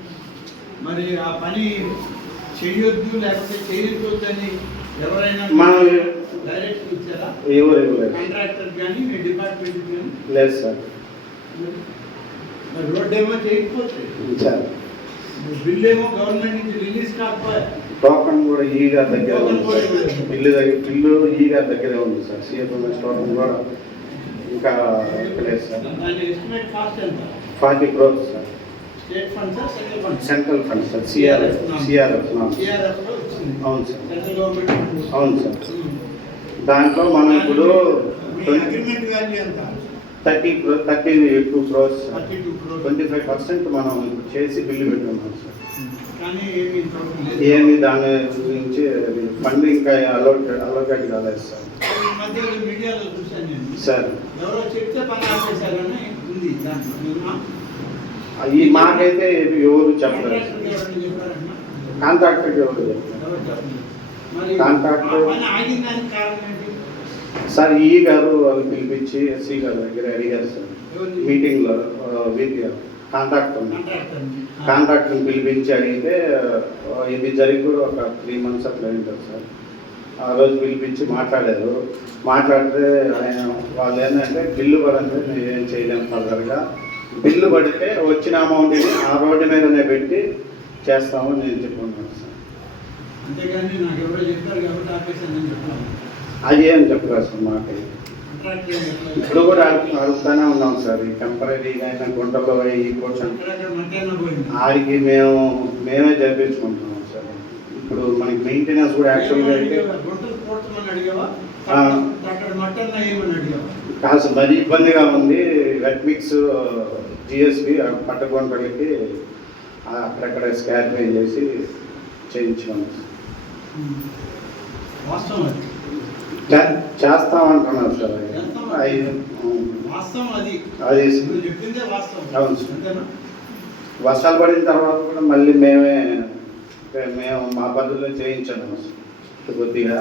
మరి ఆ పని చేయొద్దు లేకపోతే చేయొద్దు అని ఎవరైనా మనం డైరెక్ట్ ఇచ్చారా ఎవరు కాంట్రాక్టర్ కానీ మీ డిపార్ట్మెంట్ కానీ లేదు సార్ మరి రోడ్ ఏమో చేయకపోతే సార్ బిల్ ఏమో గవర్నమెంట్ నుంచి రిలీజ్ కాకపోయా టోకన్ కూడా ఈ గారి దగ్గర బిల్లు ఈ గారి దగ్గరే ఉంది సార్ సిఎఫ్ఎంఎస్ టోకన్ కూడా ఇంకా ఇక్కడే సార్ దాని ఎస్టిమేట్ కాస్ట్ ఎంత 40 crores sir state fund sir central fund central fund sir CRF లో వచ్చింది అవును సార్ సెంట్రల్ గవర్నమెంట్ అవును సార్ దాంట్లో మనం ఇప్పుడు అగ్రిమెంట్ వాల్యూ ఎంత 32 crores 32 crores 25% మనం చేసి బిల్లు పెట్టుకున్నాం సార్ కానీ ఏమి దాని గురించి ఫండ్ ఇంకా అలోకేట్ కాలేదు సార్ మధ్యలో మీడియాలో చూశాను నేను. సార్ ఎవరో చెప్తే పని ఆపేశారని ఉంది దాంట్లో. ఈ మాకైతే ఎవరు చెప్పలేదు. ఎవరైనా చెప్పారన్నా? కాంట్రాక్టర్ ఎవరు చెప్పలేదు. ఎవరు చెప్పలేదు. మరి కాంట్రాక్టర్ పని ఆగిన దానికి కారణం ఏంటి? సార్ ఈ గారు వాళ్ళు పిలిపించి ఎస్సీ గారి దగ్గర అడిగారు సార్ మీటింగ్లో. వీపీ కాంట్రాక్టర్ని పిలిపించి అడిగితే ఇది జరిగి కూడా ఒక 3 months అట్లా అయింటారు సార్. ఆ రోజు పిలిపించి మాట్లాడారు. మాట్లాడితే ఆయన వాళ్ళు ఏంటంటే బిల్లు పడితే మేము ఏం చేయలేము ఫర్దర్గా, బిల్లు పడితే వచ్చిన అమౌంట్ని ఆ రోడ్డు మీదనే పెట్టి చేస్తామని నేను చెప్పుకున్నాను సార్. అంతేగాని నాకు ఎవరో చెప్పారు కాబట్టి ఆపేసానని చెప్పాను. అది ఏం చెప్పారు సార్ మాకు. ఇప్పుడు కూడా అడుగుతానే ఉన్నాం సార్. ఈ టెంపరీగా అయినా గుంటలో ఈ కోర్స్ ఆడికి మేమే జరిపించుకుంటున్నాం సార్. ఇప్పుడు మనకి మెయింటెనెన్స్ కూడా యాక్చువల్గా అయితే కాదు సార్, మరీ ఇబ్బందిగా ఉంది. వెట్ మిక్స్ జిఎస్పి పట్టకొండలకి అక్కడక్కడ స్కార్పై చేసి చేయించాము. చేస్తామంటున్నారు సార్. అది అవును సార్. వర్షాలు పడిన తర్వాత కూడా మళ్ళీ మేము మా పద్ధతిలో చేయించాము కొద్దిగా.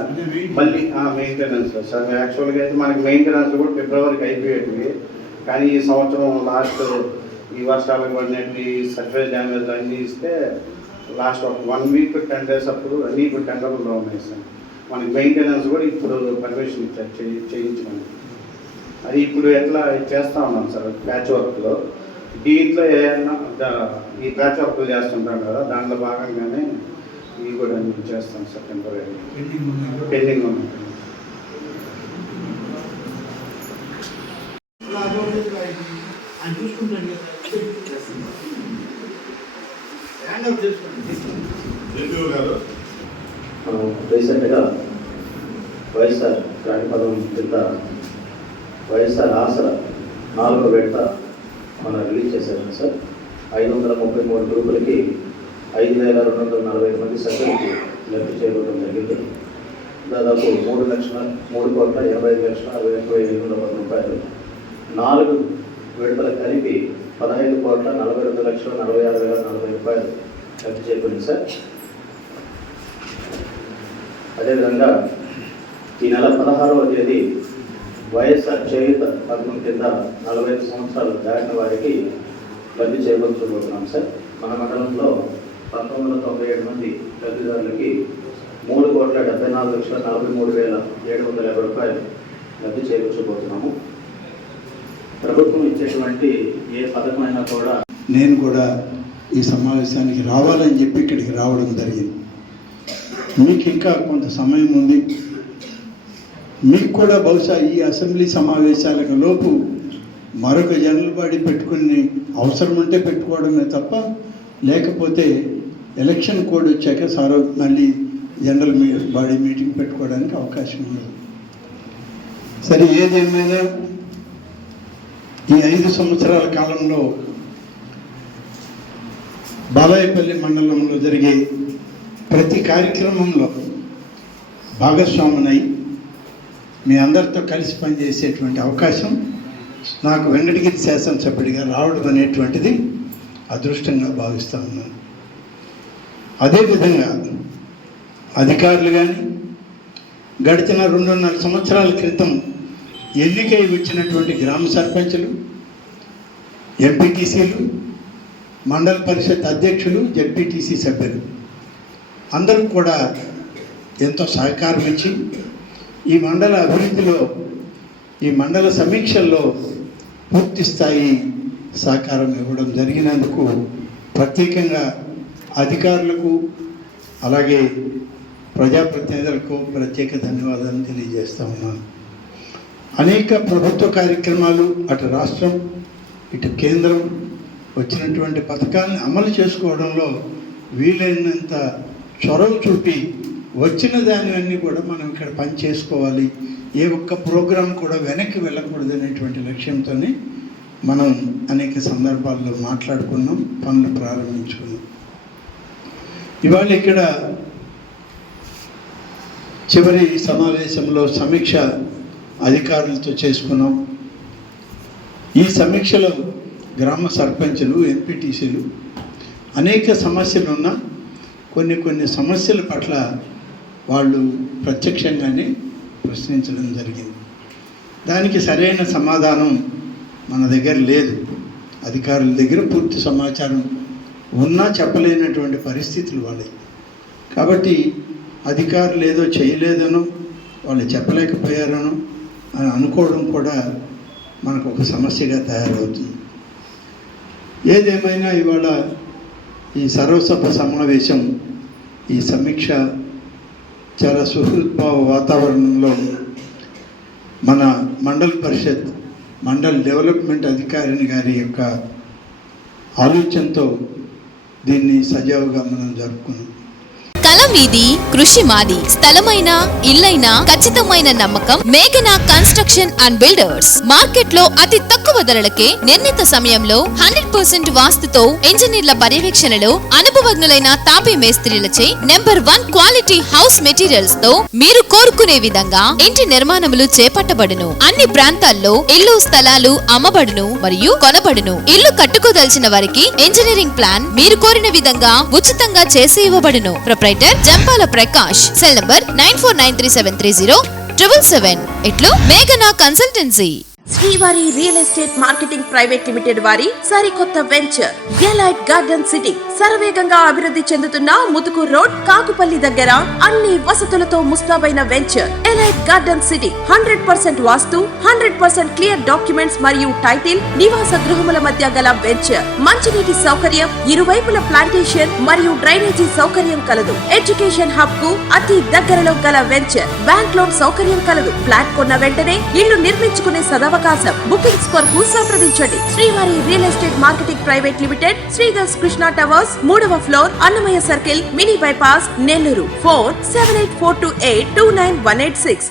మళ్ళీ మెయింటెనెన్స్ సార్. యాక్చువల్గా అయితే మనకి మెయింటెనెన్స్ కూడా ఫిబ్రవరికి అయిపోయేటివి, కానీ ఈ సంవత్సరం లాస్ట్ ఈ వర్షాలకు పడినట్టు సర్ఫేస్ డ్యామేజ్ అన్నీ ఇస్తే లాస్ట్ ఒక 1 week 10 days అప్పుడు అన్నీ ఇప్పుడు టెండర్లో ఉన్నాయి సార్. మనకి మెయింటెనెన్స్ కూడా ఇప్పుడు పర్మిషన్ ఇచ్చారు చేయించమని. అది ఇప్పుడు ఎట్లా చేస్తూ ఉన్నాం సార్ ప్యాచ్ వర్క్లో. దీంట్లో ఏదైనా ఈ ప్యాచ్ వర్క్లు చేస్తుంటాం కదా, దాంట్లో భాగంగానే ఇవి కూడా నేను చేస్తాను సార్. టెంపరీ పెండింగ్ ఉన్నాయి. రీసెంట్గా వైఎస్ఆర్ పదం కింద వైఎస్ఆర్ ఆసరా 4వ విడత మనం రిలీజ్ చేశారు సార్. 533 గ్రూపులకి 5,245 మంది సభ్యులకి లబ్ధి చేకూరడం జరిగింది. దాదాపు 3,85,65,62,810 రూపాయలు 4 విడతలు కలిపి 15,42,46,040 రూపాయలు లబ్ధి చేకూరింది సార్. అదేవిధంగా ఈ నెల 16వ తేదీ వైఎస్ఆర్ చేయూత పథకం కింద 45 సంవత్సరాలు దాటిన వారికి లబ్ధి చేకూర్చబోతున్నాం సార్. మన మండలంలో 1997 మంది లబ్ధిదారులకి 3,74,43,750 రూపాయలు లబ్ధి చేకూర్చబోతున్నాము. ప్రభుత్వం ఇచ్చేటువంటి ఏ పథకమైనా కూడా నేను కూడా ఈ సమావేశానికి రావాలని చెప్పి ఇక్కడికి రావడం జరిగింది. మీకు ఇంకా కొంత సమయం ఉంది. మీకు కూడా బహుశా ఈ అసెంబ్లీ సమావేశాలకు లోపు మరొక జనరల్ బాడీ పెట్టుకుని అవసరం ఉంటే పెట్టుకోవడమే తప్ప, లేకపోతే ఎలక్షన్ కోడ్ వచ్చాక సార్ మళ్ళీ జనరల్ బాడీ మీటింగ్ పెట్టుకోవడానికి అవకాశం ఉండదు. సరే, ఏదేమైనా ఈ 5 సంవత్సరాల కాలంలో బాలాయపల్లి మండలంలో జరిగే ప్రతి కార్యక్రమంలో భాగస్వామునై మీ అందరితో కలిసి పనిచేసేటువంటి అవకాశం నాకు వెంకటగిరి శాసనసభ్యుడిగా రావడం అనేటువంటిది అదృష్టంగా భావిస్తూ ఉన్నాను. అదేవిధంగా అధికారులు కానీ గడిచిన 2.5 సంవత్సరాల క్రితం ఎన్నికై వచ్చినటువంటి గ్రామ సర్పంచులు, ఎంపీటీసీలు, మండల పరిషత్ అధ్యక్షులు, జెడ్పీటీసీ సభ్యులు అందరూ కూడా ఎంతో సహకారం ఇచ్చి ఈ మండల అభివృద్ధిలో, ఈ మండల సమీక్షల్లో పూర్తి స్థాయి సహకారం ఇవ్వడం జరిగినందుకు ప్రత్యేకంగా అధికారులకు అలాగే ప్రజాప్రతినిధులకు ప్రత్యేక ధన్యవాదాలు తెలియజేస్తూ ఉన్నాను. అనేక ప్రభుత్వ కార్యక్రమాలు అటు రాష్ట్రం ఇటు కేంద్రం వచ్చినటువంటి పథకాలను అమలు చేసుకోవడంలో వీలైనంత చొరవ చూపి వచ్చిన దానివన్నీ కూడా మనం ఇక్కడ పని చేసుకోవాలి, ఏ ఒక్క ప్రోగ్రాం కూడా వెనక్కి వెళ్ళకూడదు అనేటువంటి లక్ష్యంతోనే మనం అనేక సందర్భాల్లో మాట్లాడుకున్నాం, పనులు ప్రారంభించుకున్నాం. ఇవాళ ఇక్కడ చివరి సమావేశంలో సమీక్ష అధికారులతో చేసుకున్నాం. ఈ సమీక్షలో గ్రామ సర్పంచులు, ఎంపీటీసీలు అనేక సమస్యలు ఉన్న కొన్ని సమస్యల పట్ల వాళ్ళు ప్రత్యక్షంగానే ప్రశ్నించడం జరిగింది. దానికి సరైన సమాధానం మన దగ్గర లేదు. అధికారుల దగ్గర పూర్తి సమాచారం ఉన్నా చెప్పలేనటువంటి పరిస్థితులు వాళ్ళవి. కాబట్టి అధికారులు ఏదో చేయలేదనో వాళ్ళు చెప్పలేకపోయారనో అని అనుకోవడం కూడా మనకు ఒక సమస్యగా తయారవుతుంది. ఏదేమైనా ఇవాళ ఈ సర్వసభ సమావేశం, ఈ సమీక్ష చాలా సుహృద్భావ వాతావరణంలో మన మండల పరిషత్, మండల్ డెవలప్మెంట్ అధికారిని గారి యొక్క ఆలోచనతో దీన్ని సజావుగా మనం జరుపుకున్నాం. కలం మీది, కృషి మాది. స్థలమైన, ఇల్లైనా ఖచ్చితమైన నమ్మకం మేఘనా కన్స్ట్రక్షన్ అండ్ బిల్డర్స్. మార్కెట్ లో అతి తక్కువ ధరలకే నిర్ణీత సమయంలో 100% వాస్తుతో ఇంజనీర్ల పర్యవేక్షణలో అనుభవజ్ఞులైన తాపీ మేస్త్రీలచే నెంబర్ 1 క్వాలిటీ హౌస్ మెటీరియల్స్ తో మీరు కోరుకునే విధంగా ఇంటి నిర్మాణములు చేపట్టబడును. అన్ని ప్రాంతాల్లో ఇల్లు స్థలాలు అమ్మబడును మరియు కొనబడును. ఇల్లు కట్టుకోదలిచిన వారికి ఇంజనీరింగ్ ప్లాన్ మీరు కోరిన విధంగా ఉచితంగా చేసి ఇవ్వబడును. Proprietor Jampala Prakash. Cell number 9493307777. ఇట్లు మేఘనా consultancy. Srivari real estate marketing private limited వారి సరికొత్త వెంచర్ ఎలైట్ గార్డెన్ సిటీ. శరవేగంగా అభివృద్ధి చెందుతున్న ముతుకూర్ రోడ్, కాకుపల్లి దగ్గర అన్ని వసతులతో ముస్తాబైన వెంచర్ ఎలైట్ గార్డెన్ సిటీ. 100% వాస్తు, 100% క్లియర్ డాక్యుమెంట్స్ మరియు టైటిల్. నివాస గృహముల మధ్య గల వెంచర్. మంచినీటి సౌకర్యం, ఇరువైపుల ప్లాంటేషన్ మరియు డ్రైనేజీ సౌకర్యం కలదు. ఎడ్యుకేషన్ హబ్ కు అతి దగ్గరలో గల వెంచర్. బ్యాంక్ లోన్ సౌకర్యం కలదు. ఫ్లాట్ కొన్న వెంటనే ఇల్లు నిర్మించుకునే సదవకాశం. బుకింగ్స్ కొరకు సంప్రదించండి. Srivari real estate marketing private limited, Sridhar's Krishna towers, 3వ floor, Annamayya circle, mini bypass, Nellore. Phone 7842829186.